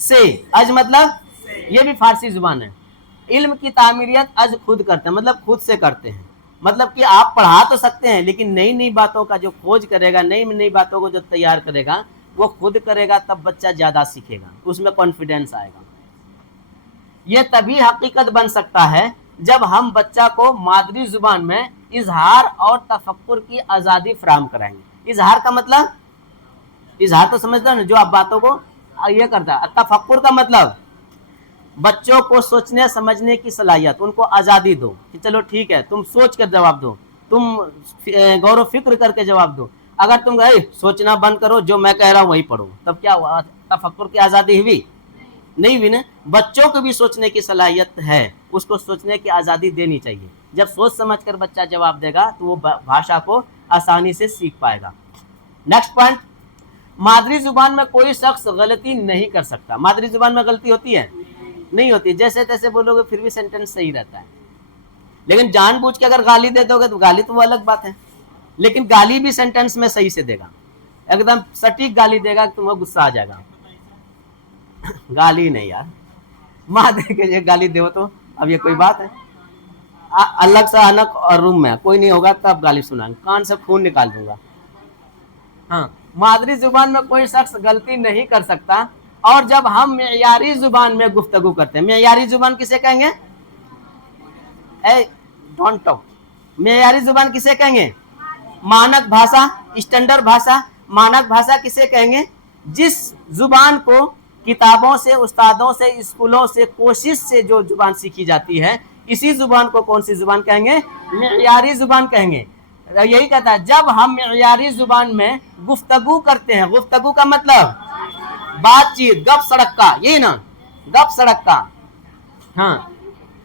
से, अज मतलब ये भी फारसी जुबान है। इल्म की तामीरियत अज खुद करते हैं मतलब खुद से करते हैं। मतलब कि आप पढ़ा तो सकते हैं, लेकिन नई नई बातों का जो खोज करेगा, नई नई बातों को जो तैयार करेगा, वो खुद करेगा, तब बच्चा ज्यादा सीखेगा, उसमें कॉन्फिडेंस आएगा। ये तभी हकीकत बन सकता है जब हम बच्चा को मादरी जुबान में इजहार और तफक्कुर की आज़ादी फराहम कराएंगे। इजहार का मतलब, इजहार तो समझते हो ना, जो आप बातों को ये करता है। तफक्कुर का मतलब बच्चों को सोचने समझने की सलाहियत, उनको आज़ादी दो कि चलो ठीक है, तुम सोच कर जवाब दो, तुम गौर फिक्र करके जवाब दो। अगर तुम गए सोचना बंद करो, जो मैं कह रहा हूँ वही पढ़ो, तब क्या हुआ? तफक्कुर की आज़ादी हुई? नहीं भी ना। बच्चों को भी सोचने की सलाहियत है, उसको सोचने की आज़ादी देनी चाहिए। जब सोच समझ कर बच्चा जवाब देगा तो वो भाषा को आसानी से सीख पाएगा। नेक्स्ट पॉइंट, मादरी जुबान में कोई शख्स गलती नहीं कर सकता। मादरी जुबान में गलती होती है? नहीं होती। जैसे तैसे बोलोगे फिर भी सेंटेंस सही रहता है, लेकिन जानबूझ के अगर गाली दे दोगे तो गाली तो वो अलग बात है, लेकिन गाली भी सेंटेंस में सही से देगा, एकदम सटीक गाली देगा, तुम्हें गुस्सा आ जाएगा। गाली नहीं यार, माँ दे के ये गाली दो तो अब ये कोई बात है? अलग से अनक और रूम में कोई नहीं होगा तब गाली सुनाएंगे, कान से खून निकाल दूंगा। हाँ, मादरी जुबान में कोई शख्स गलती नहीं कर सकता। और जब हम मेयारी जुबान में गुफ्तगू करते हैं, मेयारी जुबान किसे कहेंगे? Don't talk. मेयारी जुबान किसे कहेंगे? मानक भाषा, स्टैंडर्ड भाषा। मानक भाषा किसे कहेंगे? जिस जुबान को किताबों से, उस्तादों से, स्कूलों से, कोशिश से जो जुबान सीखी जाती है, इसी जुबान को कौन सी जुबान कहेंगे? मेयारी जुबान कहेंगे। यही कहता है, जब हम मेयारी जुबान में गुफ्तगू करते हैं, गुफ्तगू का मतलब बातचीत, गप सड़क का, यही ना, गप सड़क का। हाँ,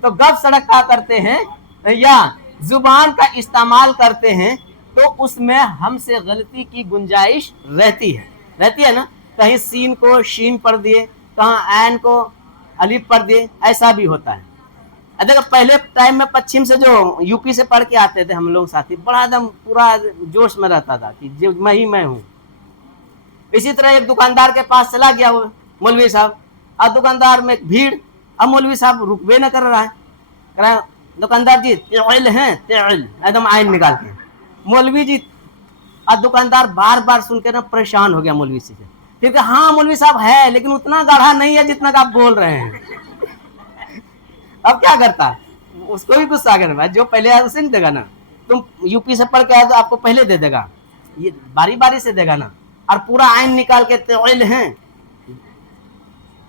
तो गप सड़क का करते हैं या जुबान का इस्तेमाल करते हैं, तो उसमें हमसे गलती की गुंजाइश रहती है ना। कहीं सीन को शीन पढ़ दिए, कहाँ ऐन को अलिफ पढ़ दिए, ऐसा भी होता है। देखो पहले टाइम में पश्चिम से जो यूपी से पढ़ के आते थे हम लोग साथी, बड़ा एकदम पूरा जोश में रहता था कि जो मैं हूँ। इसी तरह एक दुकानदार के पास चला गया वो मौलवी साहब, और दुकानदार में भीड़, अब मौलवी साहब रुकवे न कर रहा है, दुकानदार जी तेल हैं, तेल एकदम आइन निकाल के, मौलवी जी, और दुकानदार बार बार सुन के ना परेशान हो गया मौलवी से। फिर हाँ मौलवी साहब है, लेकिन उतना गाढ़ा नहीं है जितना आप बोल रहे हैं। अब क्या करता, उसको भी गुस्सा आ गया, जो पहले आया उसे नहीं देगा ना, तुम यूपी से पढ़ के आए तो आपको पहले दे देगा, ये बारी बारी से देगा ना, और पूरा आइन निकाल के तेल हैं।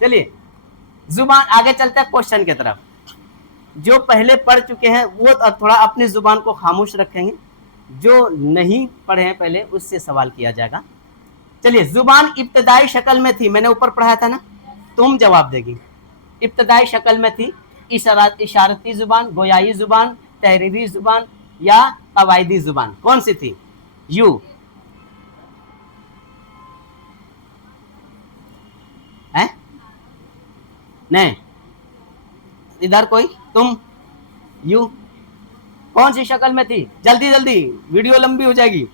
चलिए जुबान, आगे चलते हैं क्वेश्चन की तरफ। जो पहले पढ़ चुके हैं वो थोड़ा अपनी जुबान को खामोश रखेंगे, जो नहीं पढ़े हैं पहले उससे सवाल किया जाएगा। चलिए, जुबान इब्तदाई शक्ल में थी, मैंने ऊपर पढ़ाया था ना, तुम जवाब देगी। इब्तदाई शक्ल में थी इशारती जुबान, गोयाई जुबान, तहरीरी जुबान या कवायदी जुबान, कौन सी थी? यू है? नहीं, इधर कोई, तुम, यू, कौन सी शक्ल में थी? जल्दी जल्दी, वीडियो लंबी हो जाएगी।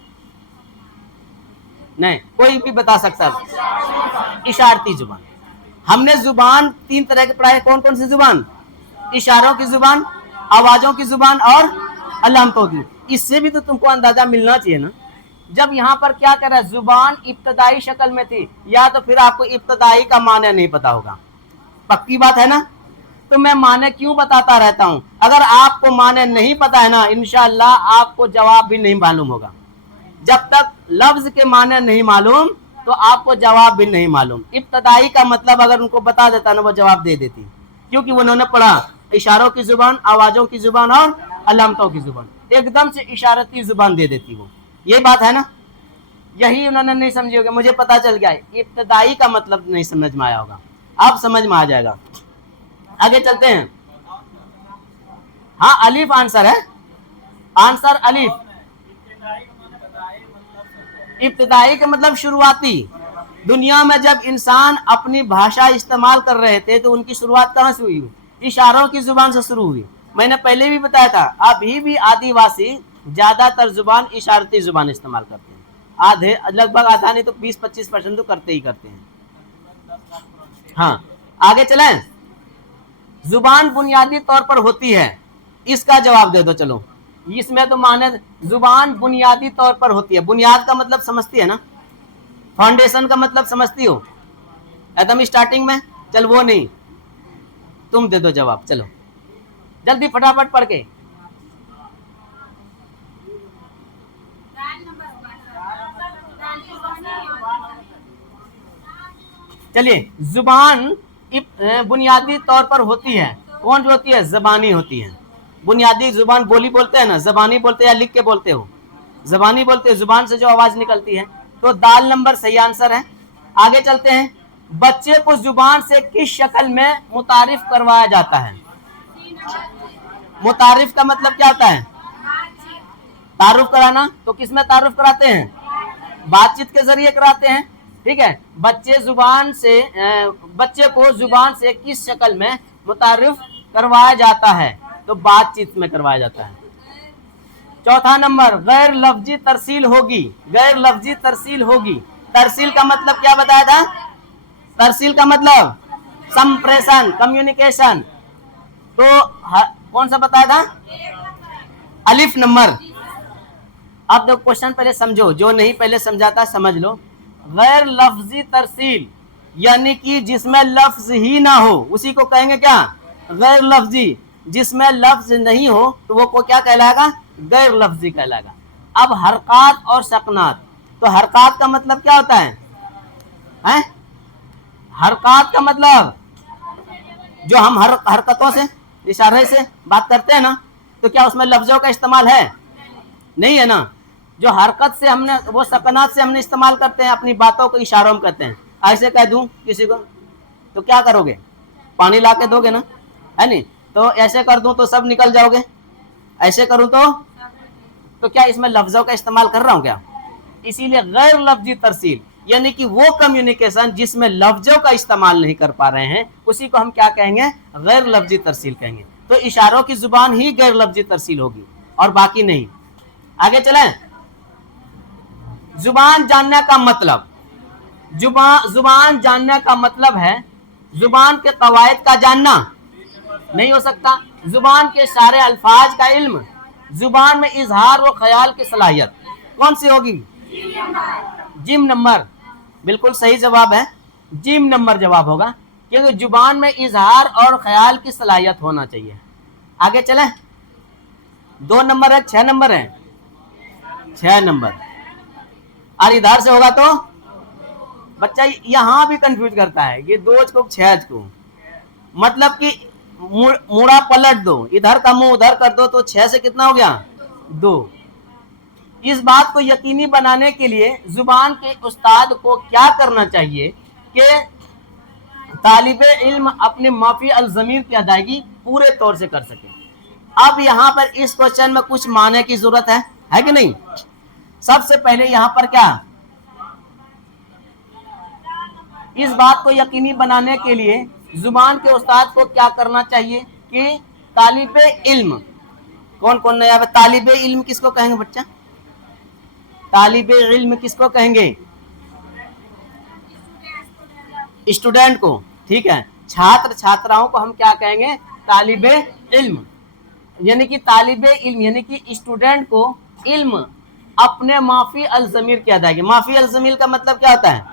नहीं, कोई भी बता सकता है। इशारती जुबान। हमने जुबान तीन तरह के पढ़ाए, कौन कौन सी जुबान? इशारों की जुबान, आवाजों की जुबान और अलामतों की। इससे भी तो तुमको अंदाजा मिलना चाहिए ना। जब यहाँ पर क्या कह रहा है, जुबान इब्तदाई शक्ल में थी, या तो फिर आपको इब्तदाई का माने नहीं पता होगा, पक्की बात है ना। तो मैं माने क्यों बताता रहता हूं, अगर आपको माने नहीं पता है ना, इंशाअल्लाह आपको जवाब भी नहीं मालूम होगा। जब तक लफ्ज के माने नहीं मालूम तो आपको जवाब भी नहीं मालूम। इब्तदाई का मतलब अगर उनको बता देता ना, वो जवाब दे देती, क्योंकि उन्होंने पढ़ा इशारों की जुबान, आवाजों की जुबान और अलामतों की जुबान, एकदम से इशारती जुबान दे देती वो। ये बात है ना, यही उन्होंने नहीं समझी होगी। मुझे पता चल गया इब्तदाई का मतलब नहीं समझ में आया होगा, अब समझ में आ जाएगा। आगे चलते हैं। हाँ, अलिफ आंसर है, आंसर अलिफ। इब्तदाई का मतलब शुरुआती। दुनिया में जब इंसान अपनी भाषा इस्तेमाल कर रहे थे तो उनकी शुरुआत कहाँ से हुई? इशारों की जुबान से शुरू हुई। मैंने पहले भी बताया था, अभी भी आदिवासी ज्यादातर जुबान इशारती जुबान इस्तेमाल करते हैं। आधे, लगभग आधा नहीं तो 20-25% तो करते ही करते हैं। हाँ, आगे चलें। जुबान बुनियादी तौर पर होती है, इसका जवाब दे दो। चलो, इसमें तो माने जुबान बुनियादी तौर पर होती है। बुनियाद का मतलब समझती है ना, फाउंडेशन का मतलब समझती हो, एकदम स्टार्टिंग में। चल वो नहीं, तुम दे दो जवाब। चलो जल्दी फटाफट पढ़ के। चलिए, जुबान बुनियादी तौर पर होती है, कौन जो होती है? जबानी होती है। बुनियादी जुबान बोली बोलते हैं ना, जबानी बोलते हैं या लिख के बोलते हो? जबानी बोलते हैं, जुबान से जो आवाज निकलती है। तो दाल नंबर सही आंसर है। आगे चलते हैं। बच्चे को जुबान से किस शक्ल में मुतारिफ करवाया जाता है? मुतारिफ का मतलब क्या होता है? तारुफ कराना। तो किस में तारुफ कराते हैं? बातचीत के जरिए कराते हैं, ठीक है। बच्चे को जुबान से किस शक्ल में मुतारिफ करवाया जाता है? तो बातचीत में करवाया जाता है। चौथा नंबर, गैर लफ्जी तरसील होगी। गैर लफ्जी तरसील होगी। तरसील का मतलब क्या बताया था? तरसील का मतलब संप्रेषण, कम्युनिकेशन। तो कौन सा बताया था? अलिफ नंबर। अब दो क्वेश्चन पहले समझो, जो नहीं पहले समझाता समझ लो। गैर लफ्जी तरसील यानी कि जिसमें लफ्ज ही ना हो, उसी को कहेंगे क्या? गैर लफ्जी। जिसमें लफ्ज नहीं हो तो वो को क्या कहलाएगा? गैर लफ्जी कहलाएगा। अब हरकत और सकनात। तो हरकत का मतलब क्या होता है? हरकत का मतलब जो हम हरकतों से, इशारे से बात करते हैं ना, तो क्या उसमें लफ्जों का इस्तेमाल है? नहीं है ना। जो हरकत से हमने, वो सकनात से हमने इस्तेमाल करते हैं, अपनी बातों को इशारों में करते हैं। ऐसे कह दूं किसी को तो क्या करोगे? पानी ला के दोगे ना, है नहीं? तो ऐसे कर दूं तो सब निकल जाओगे, ऐसे करूं तो क्या इसमें लफ्जों का इस्तेमाल कर रहा हूं क्या? इसीलिए गैर लफ्जी तरसील यानी कि वो कम्युनिकेशन जिसमें लफ्जों का इस्तेमाल नहीं कर पा रहे हैं, उसी को हम क्या कहेंगे? गैर लफ्जी तरसील कहेंगे। तो इशारों की जुबान ही गैर लफ्जी तरसील होगी और बाकी नहीं। आगे चलें। जुबान जानने का मतलब, जुबान जानने का मतलब है जुबान के कवायद का जानना। नहीं हो सकता। जुबान के सारे अल्फाज का इल्म जुबान में इजहार व ख्याल की सलाहियत कौन सी होगी? जिम नंबर, बिल्कुल सही जवाब है, जिम नंबर जवाब होगा, क्योंकि जुबान में इजहार और ख्याल की सलाहियत होना चाहिए। आगे चले, 2 नंबर है, 6 नंबर है, 6 नंबर। और इधर से होगा तो बच्चा यहां भी कंफ्यूज करता है, ये 2 को 6 को, मतलब कि मुड़ा पलट दो, इधर का मुंह उधर कर दो तो 6 से कितना हो गया? 2। इस बात को यकीनी बनाने के लिए जुबान के उस्ताद को क्या करना चाहिए कि तालिबे इल्म अपने माफी अल ज़मीर की अदायगी पूरे तौर से कर सके। अब यहाँ पर इस क्वेश्चन में कुछ माने की जरूरत है कि नहीं? सबसे पहले यहाँ पर क्या, इस बात को यकीनी बनाने के लिए जुबान के उस्ताद को क्या करना चाहिए कि तालिबे इल्म, कौन कौन नया है? तालिबे इल्म किसको कहेंगे बच्चा? तालिबे इल्म किसको कहेंगे? स्टूडेंट को, ठीक है। छात्र छात्राओं को हम क्या कहेंगे? तालिबे इल्म, यानी कि तालिबे इल्म यानी कि स्टूडेंट को इल्म अपने माफी अल ज़मीर की अदायगी। माफी अल ज़मीर का मतलब क्या होता है?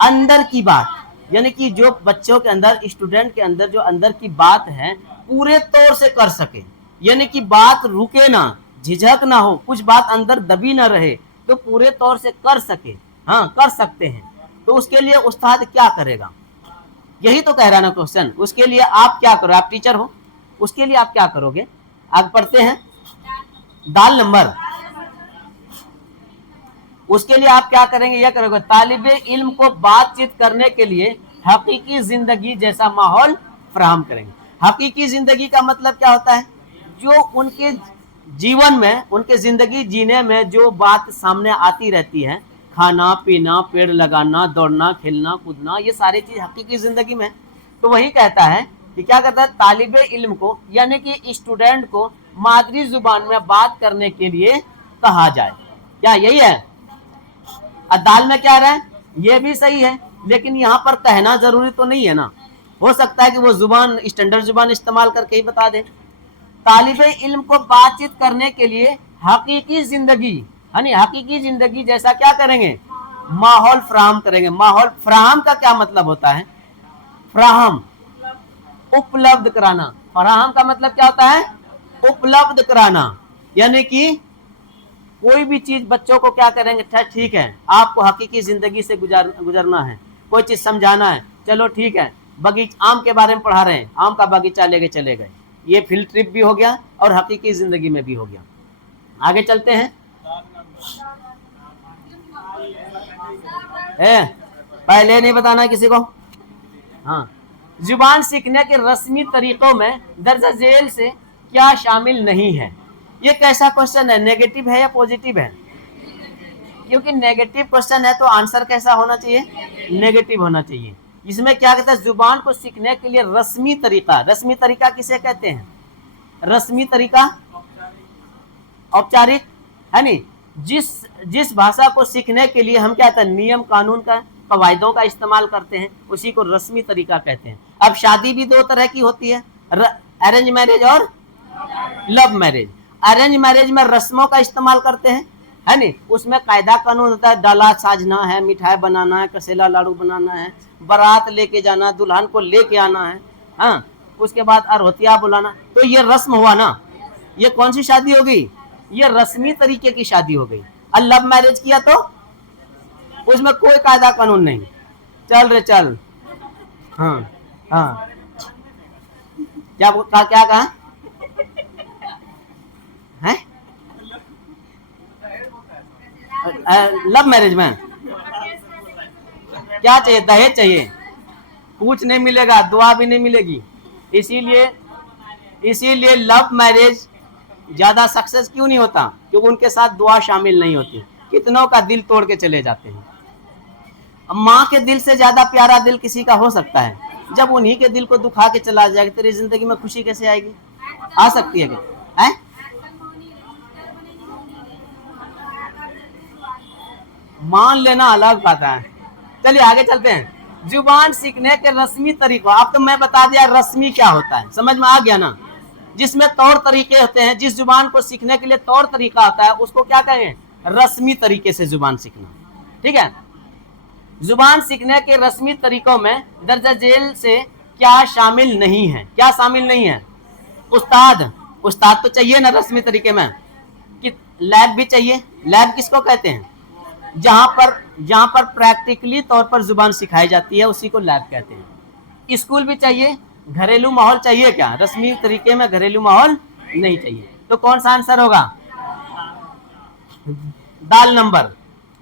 अंदर की बात, यानी कि जो बच्चों के अंदर, स्टूडेंट के अंदर जो अंदर की बात है पूरे तौर से कर सके, यानी कि बात रुके ना, झिझक ना हो, कुछ बात अंदर दबी ना रहे, तो पूरे तौर से कर सके, हाँ कर सकते हैं। तो उसके लिए उस्ताद क्या करेगा? यही तो कह रहा ना क्वेश्चन। उसके लिए आप क्या करो? आप टीचर हो, उसके लिए आप क्या करोगे? आगे पढ़ते हैं, दाल नंबर। उसके लिए आप क्या करेंगे? यह करोगे, तालिबे इल्म को बातचीत करने के लिए हकीकी जिंदगी जैसा माहौल फराहम करेंगे। हकीकी जिंदगी का मतलब क्या होता है? जो उनके जीवन में, उनके जिंदगी जीने में जो बात सामने आती रहती है, खाना पीना, पेड़ लगाना, दौड़ना, खेलना, कूदना, ये सारी चीज हकीकी जिंदगी में। तो वही कहता है कि क्या करता है? तालिबे इल्म को यानी कि स्टूडेंट को मादरी जुबान में बात करने के लिए कहा जाए। क्या यही है? दाल में क्या रहा है? ये भी सही है, लेकिन यहाँ पर कहना जरूरी तो नहीं है ना, हो सकता है कि वो जुबान स्टैंडर्ड जुबान इस्तेमाल करके ही बता दे। तालिबे इल्म को बातचीत करने के लिए हकीकी जिंदगी, यानी हकीकी जिंदगी जैसा क्या करेंगे? माहौल फराहम करेंगे। माहौल फराहम का क्या मतलब होता है? फराहम, उपलब्ध कराना। फराहम का मतलब क्या होता है? उपलब्ध कराना, यानी कि कोई भी चीज बच्चों को क्या करेंगे? ठीक है, आपको हकीकी जिंदगी से गुजरना है, कोई चीज समझाना है, चलो ठीक है, आम के बारे में पढ़ा रहे हैं, आम का बगीचा लेके चले गए, ये फील्ड ट्रिप भी हो गया और हकीकी जिंदगी में भी हो गया। आगे चलते हैं। पहले नहीं बताना किसी को। हाँ, जुबान सीखने के रस्मी तरीकों में दर्जा झेल से क्या शामिल नहीं है? ये कैसा क्वेश्चन है? नेगेटिव है या पॉजिटिव है? क्योंकि नेगेटिव क्वेश्चन है तो आंसर कैसा होना चाहिए? नेगेटिव होना चाहिए। इसमें क्या कहता है? जुबान को सीखने के लिए रस्मी तरीका। रस्मी तरीका किसे कहते हैं? रस्मी तरीका औपचारिक, है नी। जिस भाषा को सीखने के लिए हम क्या कहते हैं? नियम कानून का, कवायदों का इस्तेमाल करते हैं, उसी को रस्मी तरीका कहते हैं। अब शादी भी 2 तरह की होती है, अरेंज मैरिज और लव मैरिज। अरेंज मैरिज में रस्मों का इस्तेमाल करते हैं, है नी, उसमें कायदा कानून होता है, डाला साजना है, मिठाई बनाना है, कसेला लाड़ू बनाना है, बारात लेके जाना, दुल्हन को लेके आना है, हाँ, उसके बाद अरहोतिया बुलाना। तो ये रस्म हुआ ना, ये कौन सी शादी हो गई? ये रस्मी तरीके की शादी हो गई। और लव मैरिज किया तो उसमें कोई कायदा कानून नहीं, चल रे चल। हाँ हाँ, क्या कहा है? लव मैरिज में क्या चाहिए? दहेज चाहिए, कुछ नहीं मिलेगा, दुआ भी नहीं मिलेगी। इसीलिए लव मैरिज ज्यादा सक्सेस क्यों नहीं होता? क्योंकि उनके साथ दुआ शामिल नहीं होती, कितनों का दिल तोड़ के चले जाते हैं। माँ के दिल से ज्यादा प्यारा दिल किसी का हो सकता है? जब उन्हीं के दिल को दुखा के चला जाएगा, तेरी जिंदगी में खुशी कैसे आएगी? आ सकती है क्या? है? मान लेना अलग बात है। चलिए आगे चलते हैं। जुबान सीखने के रस्मी तरीकों, अब तो मैं बता दिया रस्मी क्या होता है, समझ में आ गया ना? जिसमें तौर तरीके होते हैं, जिस जुबान को सीखने के लिए तौर तरीका होता है उसको क्या कहेंगे? रस्मी तरीके से जुबान सीखना। ठीक है, जुबान सीखने के रस्मी तरीकों में दर्जा झेल से क्या शामिल नहीं है? क्या शामिल नहीं है? उस्ताद, उस्ताद तो चाहिए ना रस्मी तरीके में, कि लैब भी चाहिए। लैब किसको कहते हैं? जहां पर प्रैक्टिकली तौर पर जुबान सिखाई जाती है उसी को लैब कहते हैं। स्कूल भी चाहिए, घरेलू माहौल चाहिए क्या? रस्मी तरीके में घरेलू माहौल नहीं चाहिए। तो कौन सा आंसर होगा? दाल नंबर,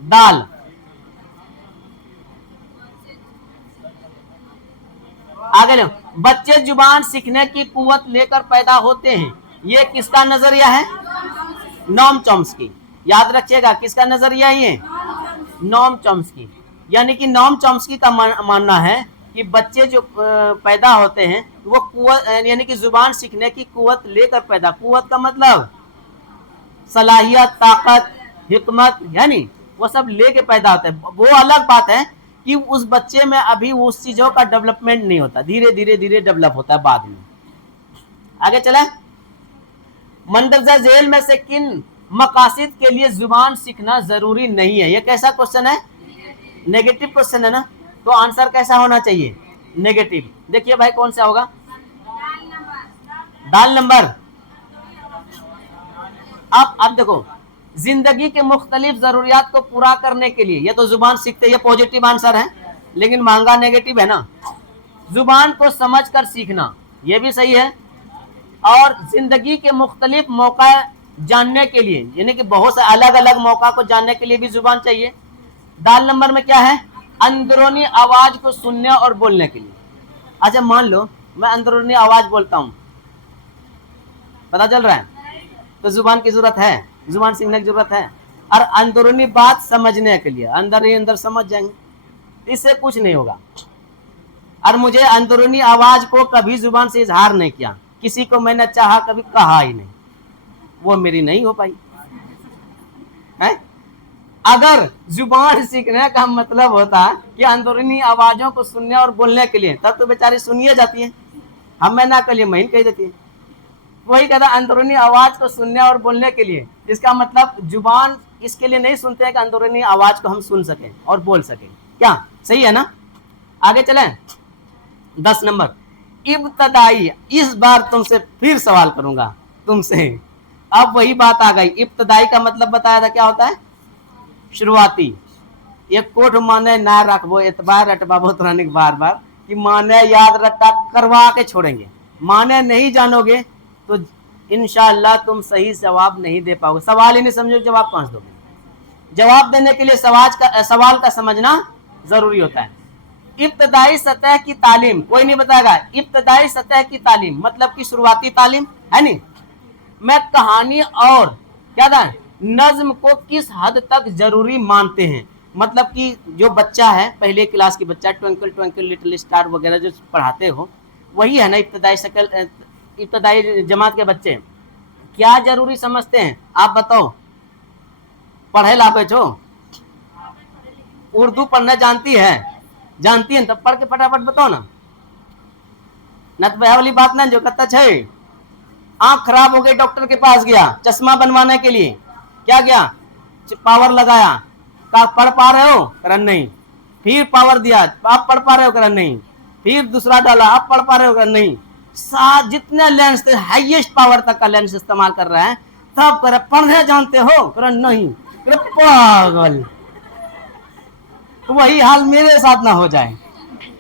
दाल। आगे लो, बच्चे जुबान सीखने की कुव्वत लेकर पैदा होते हैं, ये किसका नजरिया है? Noam Chomsky. याद रखिएगा, किसका नजरिया है ये? Noam Chomsky. यानी कि नोम चॉम्स्की का मानना है कि बच्चे जो पैदा होते हैं वो कुव्वत, यानी कि जुबान सीखने की कुव्वत लेकर पैदा, कुव्वत का मतलब सलाहियत, ताकत, हिकमत, यानी वो सब लेके पैदा होते हैं। वो अलग बात है कि उस बच्चे में अभी उस चीजों का डेवलपमेंट नहीं होता, धीरे धीरे डेवलप होता है बाद में। आगे चले, मंदरजा झेल में से किन मकासिद के लिए जुबान सीखना जरूरी नहीं है? ये कैसा क्वेश्चन है? नेगेटिव क्वेश्चन है ना, तो आंसर कैसा होना चाहिए? नेगेटिव। देखिए भाई कौन सा होगा? दाल नंबर। अब देखो, जिंदगी के मुख्तलिफ जरूरियात को पूरा करने के लिए, ये तो जुबान सीखते, ये पॉजिटिव आंसर है, लेकिन मांगा नेगेटिव है ना। जुबान को समझकर सीखना, ये भी सही है। और जिंदगी के मुख्तलिफ मौका जानने के लिए, यानी कि बहुत से अलग अलग मौका को जानने के लिए भी जुबान चाहिए। दाल नंबर में क्या है? अंदरूनी आवाज को सुनने और बोलने के लिए। अच्छा मान लो मैं अंदरूनी आवाज बोलता हूं, पता चल रहा है, तो जुबान की जरूरत है, जुबान सीखने की जरूरत है। और अंदरूनी बात समझने के लिए अंदर ही अंदर समझ जाएंगे, इससे कुछ नहीं होगा। और मुझे अंदरूनी आवाज को कभी जुबान से इजहार नहीं किया, किसी को मैंने चाहा कभी कहा ही नहीं, वो मेरी नहीं हो पाई है। अगर जुबान सीखने का मतलब होता कि अंदरूनी आवाजों को सुनने और बोलने के लिए, तब तो बेचारी सुनिए जाती है, हम मैं ना कहिए महीन कही देती है। वही कहता अंदरूनी आवाज को सुनने और बोलने के लिए, इसका मतलब जुबान इसके लिए नहीं सुनते हैं कि अंदरूनी आवाज को हम सुन सकें और बोल सकें। क्या सही है ना? आगे चलें, 10 नंबर इब्तदाई। इस बार तुमसे फिर सवाल करूंगा तुमसे, अब वही बात आ गई। इब्तदाई का मतलब बताया था क्या होता है? शुरुआती। एक कोठ माने ना रखबो एतबार रटबाबो तुरानिक बार बार, कि माने याद रटा करवा के छोड़ेंगे, माने नहीं जानोगे तो इंशाअल्लाह तुम सही जवाब नहीं दे पाओगे। सवाल ही नहीं समझोगे, जवाब कहां से दोगे? जवाब देने के लिए सवाल का समझना जरूरी होता है। इब्तदाई सतह की तालीम, कोई नहीं बताएगा। इब्तदाई सतह की तालीम मतलब की शुरुआती तालीम है नहीं। मैं कहानी और क्या था नज्म को किस हद तक जरूरी मानते हैं? मतलब कि जो बच्चा है, पहले क्लास की बच्चा, ट्विंकल ट्विंकल लिटिल स्टार वगैरह जो पढ़ाते हो, वही है ना इब्तदाई जमात के बच्चे। क्या जरूरी समझते हैं आप बताओ? पढ़े लाभे छो, उर्दू पढ़ना जानती है, जानती है तब पढ़ के फटाफट बताओ ना। न तो वाली बात ना जो कहता है आंख खराब हो गई, डॉक्टर के पास गया चश्मा बनवाने के लिए, क्या गया? पावर लगाया, कहा पढ़ पा रहे हो? करन नहीं। फिर पावर दिया, आप पढ़ पा रहे हो? करन नहीं। फिर दूसरा डाला, आप पढ़ पा रहे हो? करन नहीं। जितने लेंस थे, हाईएस्ट पावर तक का लेंस इस्तेमाल कर रहा है, तब कर पढ़ने जानते हो? करन नहीं। पागल, तो वही हाल मेरे साथ ना हो जाए।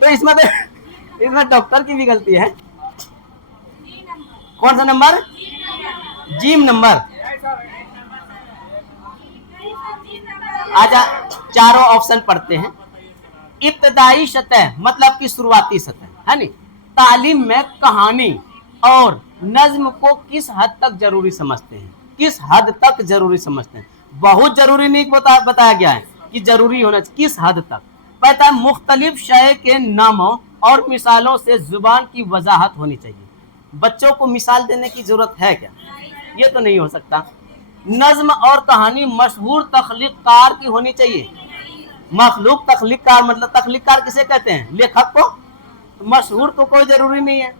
तो इसमें डॉक्टर की भी गलती है। कौन सा नंबर? Gym number. आजा चारों ऑप्शन पढ़ते हैं। इब्तदाई सतह मतलब की शुरुआती सतह है नी। तालीम में कहानी और नज्म को किस हद तक जरूरी समझते हैं? किस हद तक जरूरी समझते हैं? बहुत जरूरी नहीं बताया गया है कि जरूरी होना चाहिए, किस हद तक। पता है मुख्तलिफ शय के नामों और मिसालों से जुबान की वजाहत होनी चाहिए। बच्चों को मिसाल देने की जरूरत है क्या? ये तो नहीं हो सकता। नज्म और कहानी मशहूर तख्लीकार की होनी चाहिए। मखलूक तख्लीकार मतलब तख्लीकार किसे कहते हैं? लेखक को। तो मशहूर तो कोई जरूरी नहीं है।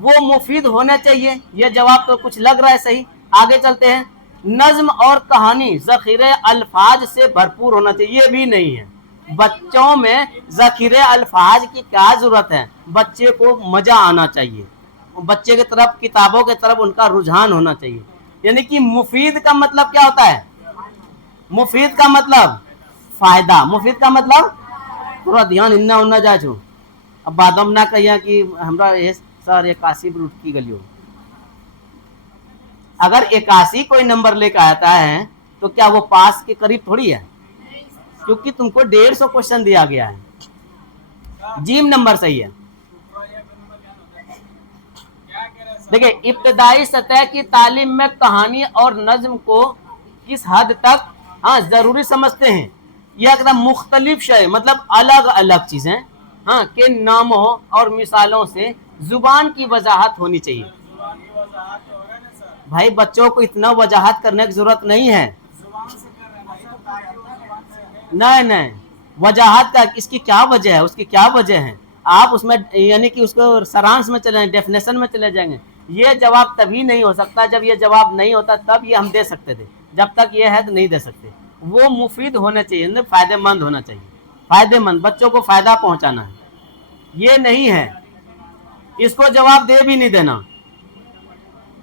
वो मुफीद होना चाहिए। ये जवाब तो कुछ लग रहा है सही। आगे चलते हैं। नज्म और कहानी ज़ख़ीरे अल्फाज से भरपूर होना चाहिए, ये भी नहीं है। बच्चों में ज़ख़ीरे अल्फाज की क्या ज़रूरत है, बच्चे को मज़ा आना चाहिए, बच्चे की तरफ, किताबों की तरफ उनका रुझान होना चाहिए। यानी कि मुफीद का मतलब क्या होता है? मुफीद का मतलब फायदा, मुफीद का मतलब थोड़ा ध्यान इन्ना उन्ना जा छू। अब बादम ना कहिए कि हमरा ये सर 81 रूट की गली हो। अगर 81 कोई नंबर लेकर आता है तो क्या वो पास के करीब थोड़ी है, क्योंकि तुमको 150 क्वेश्चन दिया गया है। जीम नंबर सही है। देखिए, इब्तदाई सतह की तालीम में कहानी और नज्म को किस हद तक जरूरी समझते हैं? यह एकदम मुख्तलिफ शय, मतलब अलग अलग चीजें के नामों और मिसालों से जुबान की वजाहत होनी चाहिए। भाई बच्चों को इतना वजाहत करने की जरूरत नहीं है। नहीं, वजाहत का इसकी क्या वजह है, उसकी क्या वजह है, आप उसमें यानी कि उसको सारांश में चले, डेफिनेशन में चले जाएंगे। ये जवाब तभी नहीं हो सकता जब ये जवाब नहीं होता, तब ये हम दे सकते थे, जब तक ये है तो नहीं दे सकते। वो मुफीद होने चाहिए, फायदेमंद होना चाहिए, फायदेमंद, बच्चों को फायदा पहुंचाना है। ये नहीं है, इसको जवाब दे भी नहीं देना,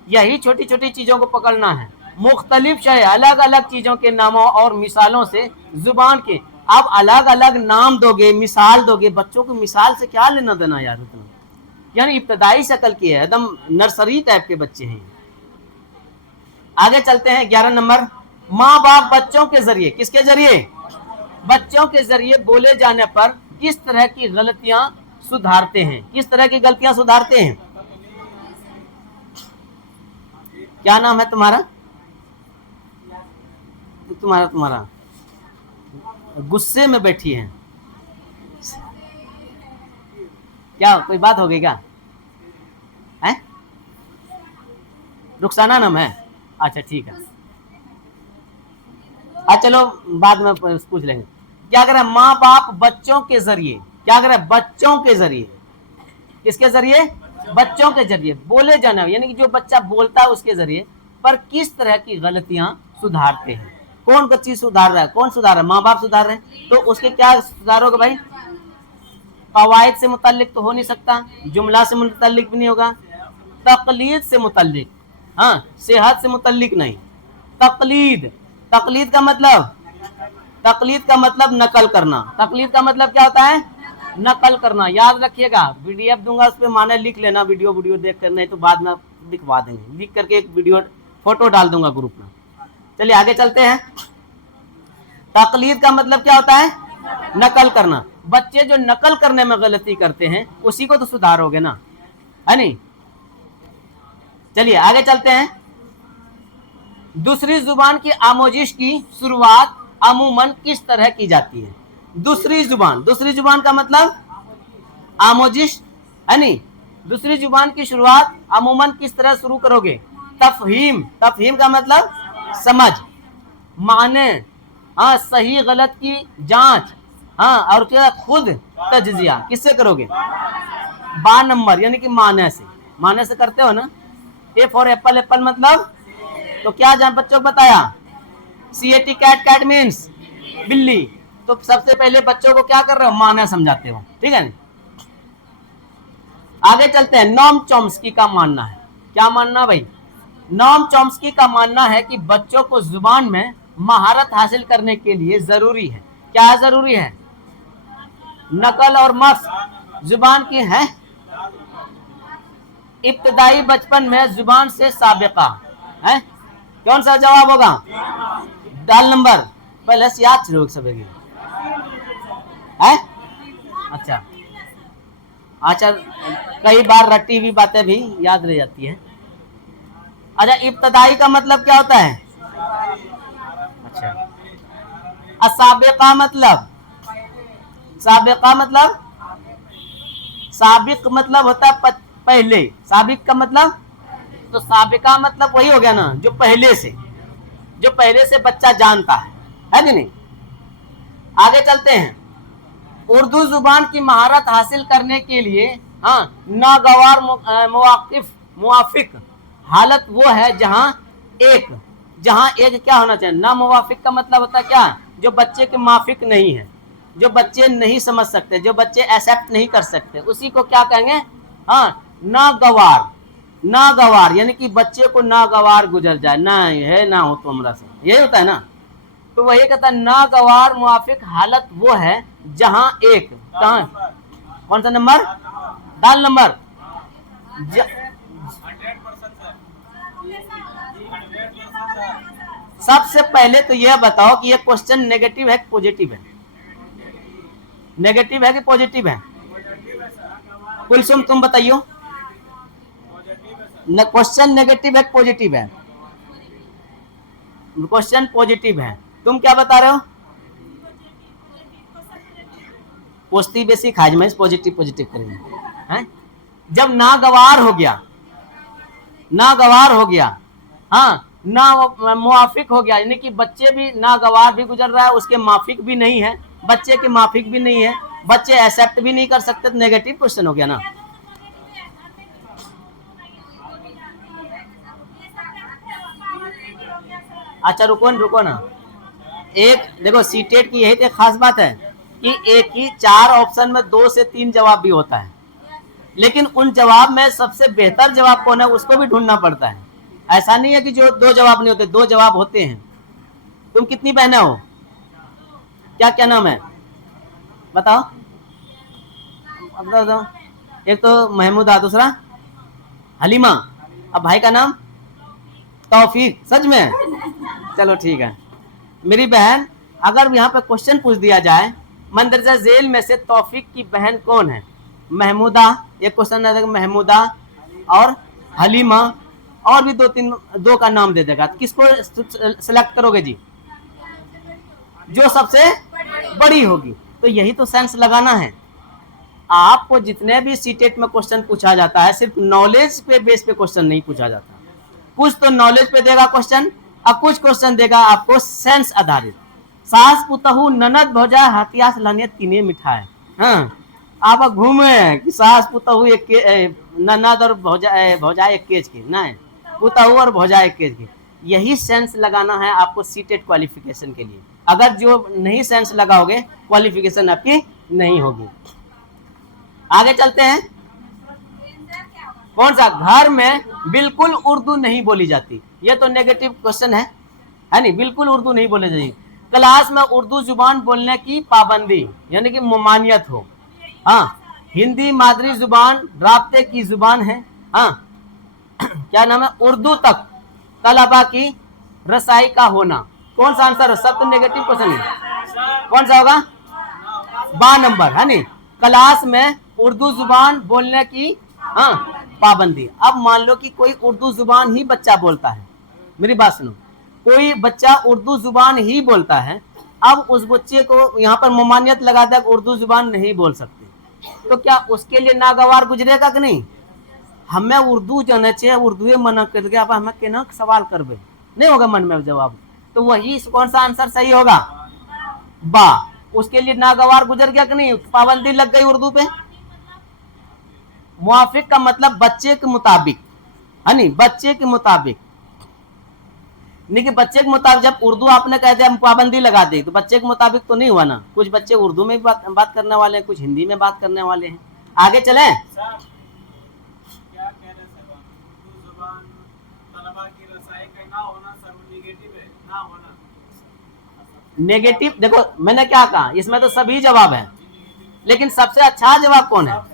यही छोटी छोटी चीजों को पकड़ना है। मुख्तलिफ शय, अलग अलग चीजों के नामों और मिसालों से जुबान के, आप अलग अलग नाम दोगे, मिसाल दोगे, बच्चों को मिसाल से क्या लेना देना यार उतना, यानी इब्तदाई शक्ल की है, एकदम नर्सरी टाइप के बच्चे हैं। आगे चलते हैं 11 नंबर। माँ बाप बच्चों के जरिए, किसके जरिए? बच्चों के जरिए बोले जाने पर किस तरह की गलतियां सुधारते हैं? किस तरह की गलतियां सुधारते हैं? क्या नाम है तुम्हारा? तुम्हारा गुस्से में बैठी है क्या? कोई बात हो गई क्या? है रुखसाना नाम है? अच्छा ठीक है, चलो बाद में पूछ लेंगे। क्या करें? माँ बाप बच्चों के जरिए, क्या करें? बच्चों के जरिए, किसके जरिए? बच्चों के जरिए बोले जाना, यानी कि जो बच्चा बोलता है उसके जरिए पर किस तरह की गलतियां सुधारते हैं। कौन सी चीज सुधार रहा है? कौन सुधार रहा है? माँ बाप सुधार रहे हैं, तो उसके क्या सुधारोगे भाई? कवायद से मुतल्लिक तो हो नहीं सकता, जुमला से मुतल्लिक भी नहीं होगा, तकलीद से मुतल्लिक, सेहत से मुतल्लिक नहीं, तकलीद। तकलीद का मतलब, तकलीद का मतलब नकल करना। तकलीद का मतलब क्या होता है? नकल करना। याद रखिएगा, पीडीएफ दूंगा, उस पर माने लिख लेना, वीडियो देख कर, नहीं तो बाद में दिखवा देंगे, लिख करके एक वीडियो फोटो डाल दूंगा ग्रुप में। चलिए आगे चलते हैं। तकलीद का मतलब क्या होता है? नकल करना। बच्चे जो नकल करने में गलती करते हैं उसी को तो सुधारोगे ना, है नहीं? चलिए आगे चलते हैं। दूसरी जुबान की आमोजिश की शुरुआत अमूमन किस तरह की जाती है? दूसरी जुबान, दूसरी जुबान का मतलब आमोजिश, है नहीं? दूसरी जुबान की शुरुआत अमूमन किस तरह शुरू करोगे? तफहीम। तफहीम का मतलब समझ, माने, सही गलत की जांच, और क्या? खुद तज्जिया। किससे करोगे? बा नंबर, यानी कि माने से। माने से करते हो ना। ए फॉर एप्पल, एप्पल मतलब, तो क्या जान बच्चों को बताया? CAT, कैट, कैट मीन्स बिल्ली। तो सबसे पहले बच्चों को क्या कर रहे हो? माना समझाते हो, ठीक है। आगे चलते हैं। नोम चॉम्स्की का मानना है, क्या मानना भाई? नोम चॉम्स्की का मानना है कि बच्चों को जुबान में महारत हासिल करने के लिए जरूरी है, क्या जरूरी है? नकल और मश्क जुबान की है। इब्तदाई बचपन में जुबान से साबिका है। कौन सा जवाब होगा? दाल नंबर, पहले से याद लोग सब है। अच्छा, कई बार रटी हुई बातें भी याद रह जाती है। अच्छा, इब्तदाई का मतलब क्या होता है? अच्छा, असाबिका मतलब, साबिका मतलब, साबिक मतलब होता है पहले, साबिक का मतलब, तो साबिका मतलब वही हो गया ना, जो पहले से, जो पहले से बच्चा जानता है कि नहीं? आगे चलते हैं। उर्दू जुबान की महारत हासिल करने के लिए हाँ, नागवार मुवाफिक हालत वो है जहां एक क्या होना चाहिए, ना मुवाफिक का मतलब होता है क्या, जो बच्चे के माफिक नहीं है, जो बच्चे नहीं समझ सकते, जो बच्चे एक्सेप्ट नहीं कर सकते, उसी को क्या कहेंगे, हाँ, नागवार यानी कि बच्चे को नागवार गुजर जाए, ना है ना हो तो हमरा से, यही होता है ना। तो वही कहता है नागवार मुवाफिक हालत वो है जहां एक, कहा कौन सा नंबर, दाल नंबर सबसे पहले तो यह बताओ कि ये क्वेश्चन नेगेटिव है कि पॉजिटिव है, नेगेटिव है कि पॉजिटिव है, कुलसुम तुम बताइयो, क्वेश्चन नेगेटिव है कि पॉजिटिव है, क्वेश्चन पॉजिटिव है, तुम क्या बता रहे हो, पॉजिटिव बेसिक खाज में पॉजिटिव करेंगे हैं? जब नागवार हो गया, हाँ, ना मुआफिक हो गया, यानी कि बच्चे भी नागवार भी गुजर रहा है, उसके माफिक भी नहीं है, बच्चे के माफिक भी नहीं है, बच्चे एक्सेप्ट भी नहीं कर सकते, तो नेगेटिव क्वेश्चन हो गया ना। अच्छा रुको ना, एक देखो सीटेट की यही तो खास बात है कि एक ही 4 ऑप्शन में 2 से 3 जवाब भी होता है, लेकिन उन जवाब में सबसे बेहतर जवाब कौन है उसको भी ढूंढना पड़ता है। ऐसा नहीं है कि जो 2 जवाब नहीं होते, 2 जवाब होते हैं। तुम कितनी बहनें हो, क्या क्या नाम है बताओ, बताओ। एक तो महमूदा, दूसरा हलीमा, अब भाई का नाम तौफीक, सच में, चलो ठीक है। मेरी बहन, अगर यहाँ पे क्वेश्चन पूछ दिया जाए मंदरजा जेल में से तौफीक की बहन कौन है, महमूदा, एक क्वेश्चन आ जाएगा महमूदा और हलीमा, और भी 2 का नाम दे देगा, किसको सिलेक्ट करोगे जी, जो सबसे बड़ी होगी। तो यही तो सेंस लगाना है। आपको जितने भी सीटेट में क्वेश्चन पूछा जाता है सिर्फ नॉलेज पे बेस पे क्वेश्चन नहीं पूछा जाता, कुछ तो नॉलेज पे देगा क्वेश्चन और कुछ क्वेश्चन देगा आपको सेंस आधारित। सास पुतहु ननद भौजा हथियास लानिया तीने मिठाई, हाँ, आप घूमे कि सास पुतहु एक ननद और भौजा एक केज की, ना पुतहु और भौजा एक केज की, यही सेंस लगाना है आपको सीटेट क्वालिफिकेशन के लिए। अगर जो नहीं सेंस लगाओगे क्वालिफिकेशन आपकी नहीं होगी। आगे चलते हैं, कौन सा, घर में बिल्कुल उर्दू नहीं बोली जाती, ये तो नेगेटिव क्वेश्चन है नहीं, बिल्कुल उर्दू नहीं बोली जाती। क्लास में उर्दू जुबान बोलने की पाबंदी यानी कि ममानियत हो, हाँ, हिंदी मादरी जुबान राब्ते की जुबान है, हाँ, क्या नाम है, उर्दू तक तलबा की रसाई का होना, कौन सा आंसर है, सब तो नेगेटिव क्वेश्चन है, कौन सा होगा, 12 नंबर है नहीं, क्लास में उर्दू जुबान बोलने की, हाँ, पाबंदी। अब मान लो कि कोई उर्दू जुबान ही बच्चा बोलता है, मेरी बात सुनो, कोई बच्चा उर्दू जुबान ही बोलता है, अब उस बच्चे को यहाँ पर ममानियत लगा दिया उर्दू जुबान नहीं बोल सकते, तो क्या उसके लिए नागवार गुजरेगा कि नहीं, हमें उर्दू जाना चाहिए, उर्दू मना कर के अब हमें केना सवाल करबे, नहीं होगा मन में जवाब, तो वही कौन सा आंसर सही होगा, बा, उसके लिए नागवार गुजर गया कि नहीं, पाबंदी लग गई उर्दू पे। मुआफिक का मतलब बच्चे के मुताबिक है नहीं, बच्चे के मुताबिक, नहीं कि बच्चे के मुताबिक, जब उर्दू आपने कह दिया पाबंदी लगा दी तो बच्चे के मुताबिक तो नहीं हुआ ना, कुछ बच्चे उर्दू में भी बात करने वाले हैं, कुछ हिंदी में बात करने वाले हैं। आगे चलें, नेगेटिव, देखो मैंने क्या कहा, इसमें तो सभी जवाब है, लेकिन सबसे अच्छा जवाब कौन है,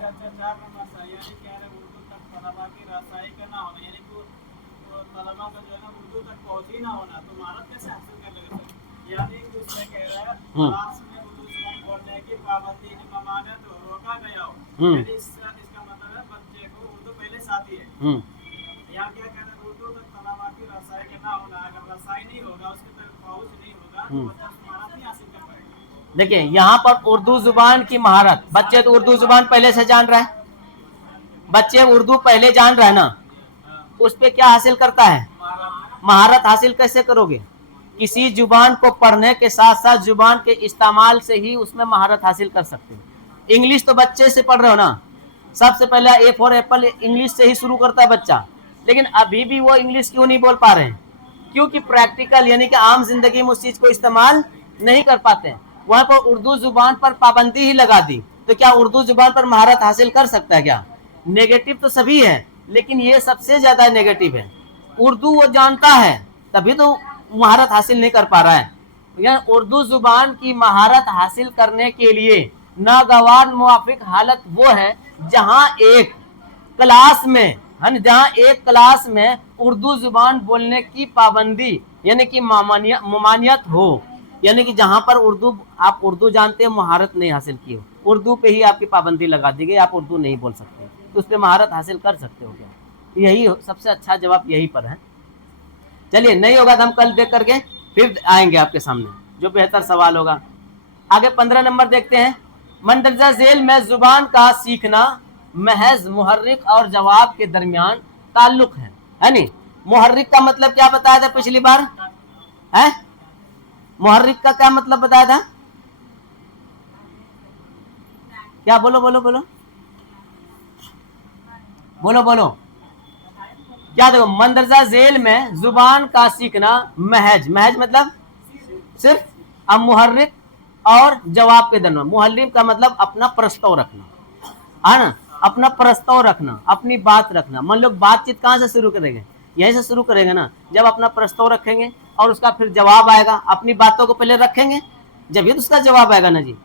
देखिए यहाँ पर उर्दू जुबान की महारत, बच्चे तो उर्दू जुबान पहले से जान रहे हैं, बच्चे उर्दू पहले जान रहे हैं ना, उस पे क्या हासिल करता है, महारत हासिल कैसे करोगे, किसी जुबान को पढ़ने के साथ साथ जुबान के इस्तेमाल से ही उसमें महारत हासिल कर सकते हो। इंग्लिश तो बच्चे से पढ़ रहे हो ना, सबसे पहले ए फॉर एप्पल इंग्लिश से ही शुरू करता है बच्चा, लेकिन अभी भी वो इंग्लिश क्यों नहीं बोल पा रहे हैं? क्योंकि प्रैक्टिकल यानी कि आम जिंदगी में उस चीज को इस्तेमाल नहीं कर पाते हैं। वहां पर उर्दू जुबान पर पाबंदी ही लगा दी, तो क्या उर्दू जुबान पर महारत हासिल कर सकता है क्या? नेगेटिव तो सभी है, लेकिन ये सबसे ज्यादा नेगेटिव है। उर्दू वो जानता है, तभी तो महारत हासिल नहीं कर पा रहा है। यानी उर्दू जुबान की महारत हासिल करने के लिए नागवार मुवाफिक हालत वो है जहां एक क्लास में, जहां एक क्लास में उर्दू जुबान बोलने की पाबंदी यानी कि ममानियत हो, यानी कि जहां पर उर्दू आप उर्दू जानते हो, महारत नहीं हासिल की हो, उर्दू पे ही आपकी पाबंदी लगा दी गई, आप उर्दू नहीं बोल सकते, तो उस पर महारत हासिल कर सकते हो क्या? यही सबसे अच्छा जवाब यही पर है। चलिए, नहीं होगा तो हम कल देख करके फिर आएंगे आपके सामने जो बेहतर सवाल होगा। आगे 15 नंबर देखते हैं। मंदरजा झेल में जुबान का सीखना महज मुहर्रिक और जवाब के दरमियान ताल्लुक है नहीं? मुहर्रिक का मतलब क्या बताया था पिछली बार? है मुहर्रिक का क्या मतलब बताया था? क्या? बोलो बोलो बोलो बोलो बोलो क्या? देखो, मंदरजा झेल में जुबान का सीखना महज, महज मतलब सिर्फ, अब मुहर्रिक और जवाब के दरमियान, मुहल्लिम का मतलब अपना प्रस्ताव रखना, है ना? अपना प्रस्ताव रखना, अपनी बात रखना। मान लो बातचीत कहां से शुरू करेंगे? यहीं से शुरू करेंगे ना, जब अपना प्रस्ताव रखेंगे और उसका फिर जवाब आएगा। अपनी बातों को पहले रखेंगे, जब ये तो उसका जवाब आएगा ना जी।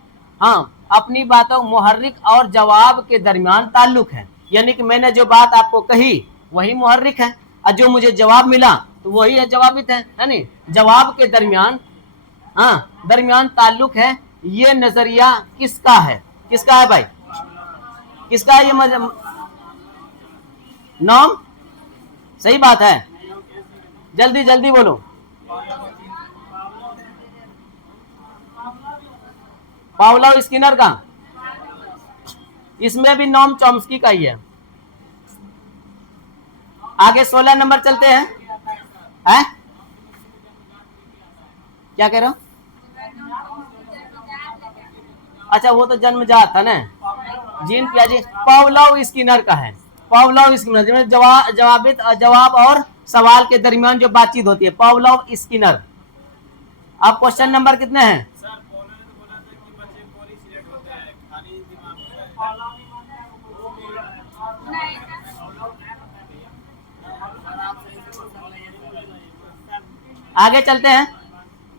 हाँ, अपनी बातों, मुहर्रिक और जवाब के दरमियान ताल्लुक है, यानी कि मैंने जो बात आपको कही वही मुहर्रिक है, और जो मुझे जवाब मिला तो वही है जवाबित है नहीं? जवाब के दरमियान, हाँ, दरमियान ताल्लुक है। ये नजरिया किसका है? किसका है भाई? किसका है ये नाम? सही बात है, जल्दी जल्दी बोलो। पावलोव स्किनर का, इसमें भी नॉम चॉम्स्की का ही है। आगे 16 नंबर चलते हैं। है? क्या कह रहे हो? अच्छा, वो तो जन्मजात था ना, जीन पियाजे। पावलोव स्किनर का है, पावलोव स्किनर, जवाब और सवाल के दरमियान जो बातचीत होती है, पावलोव स्किनर। अब क्वेश्चन नंबर कितने हैं? आगे चलते हैं।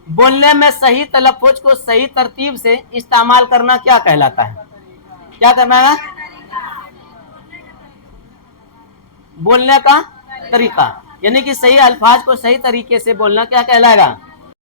बोलने में सही तलफ्फुज को सही तरतीब से इस्तेमाल करना क्या कहलाता है? क्या करना है? बोलने का तरीका, यानी कि सही अल्फाज को सही तरीके से बोलना क्या कहलाएगा?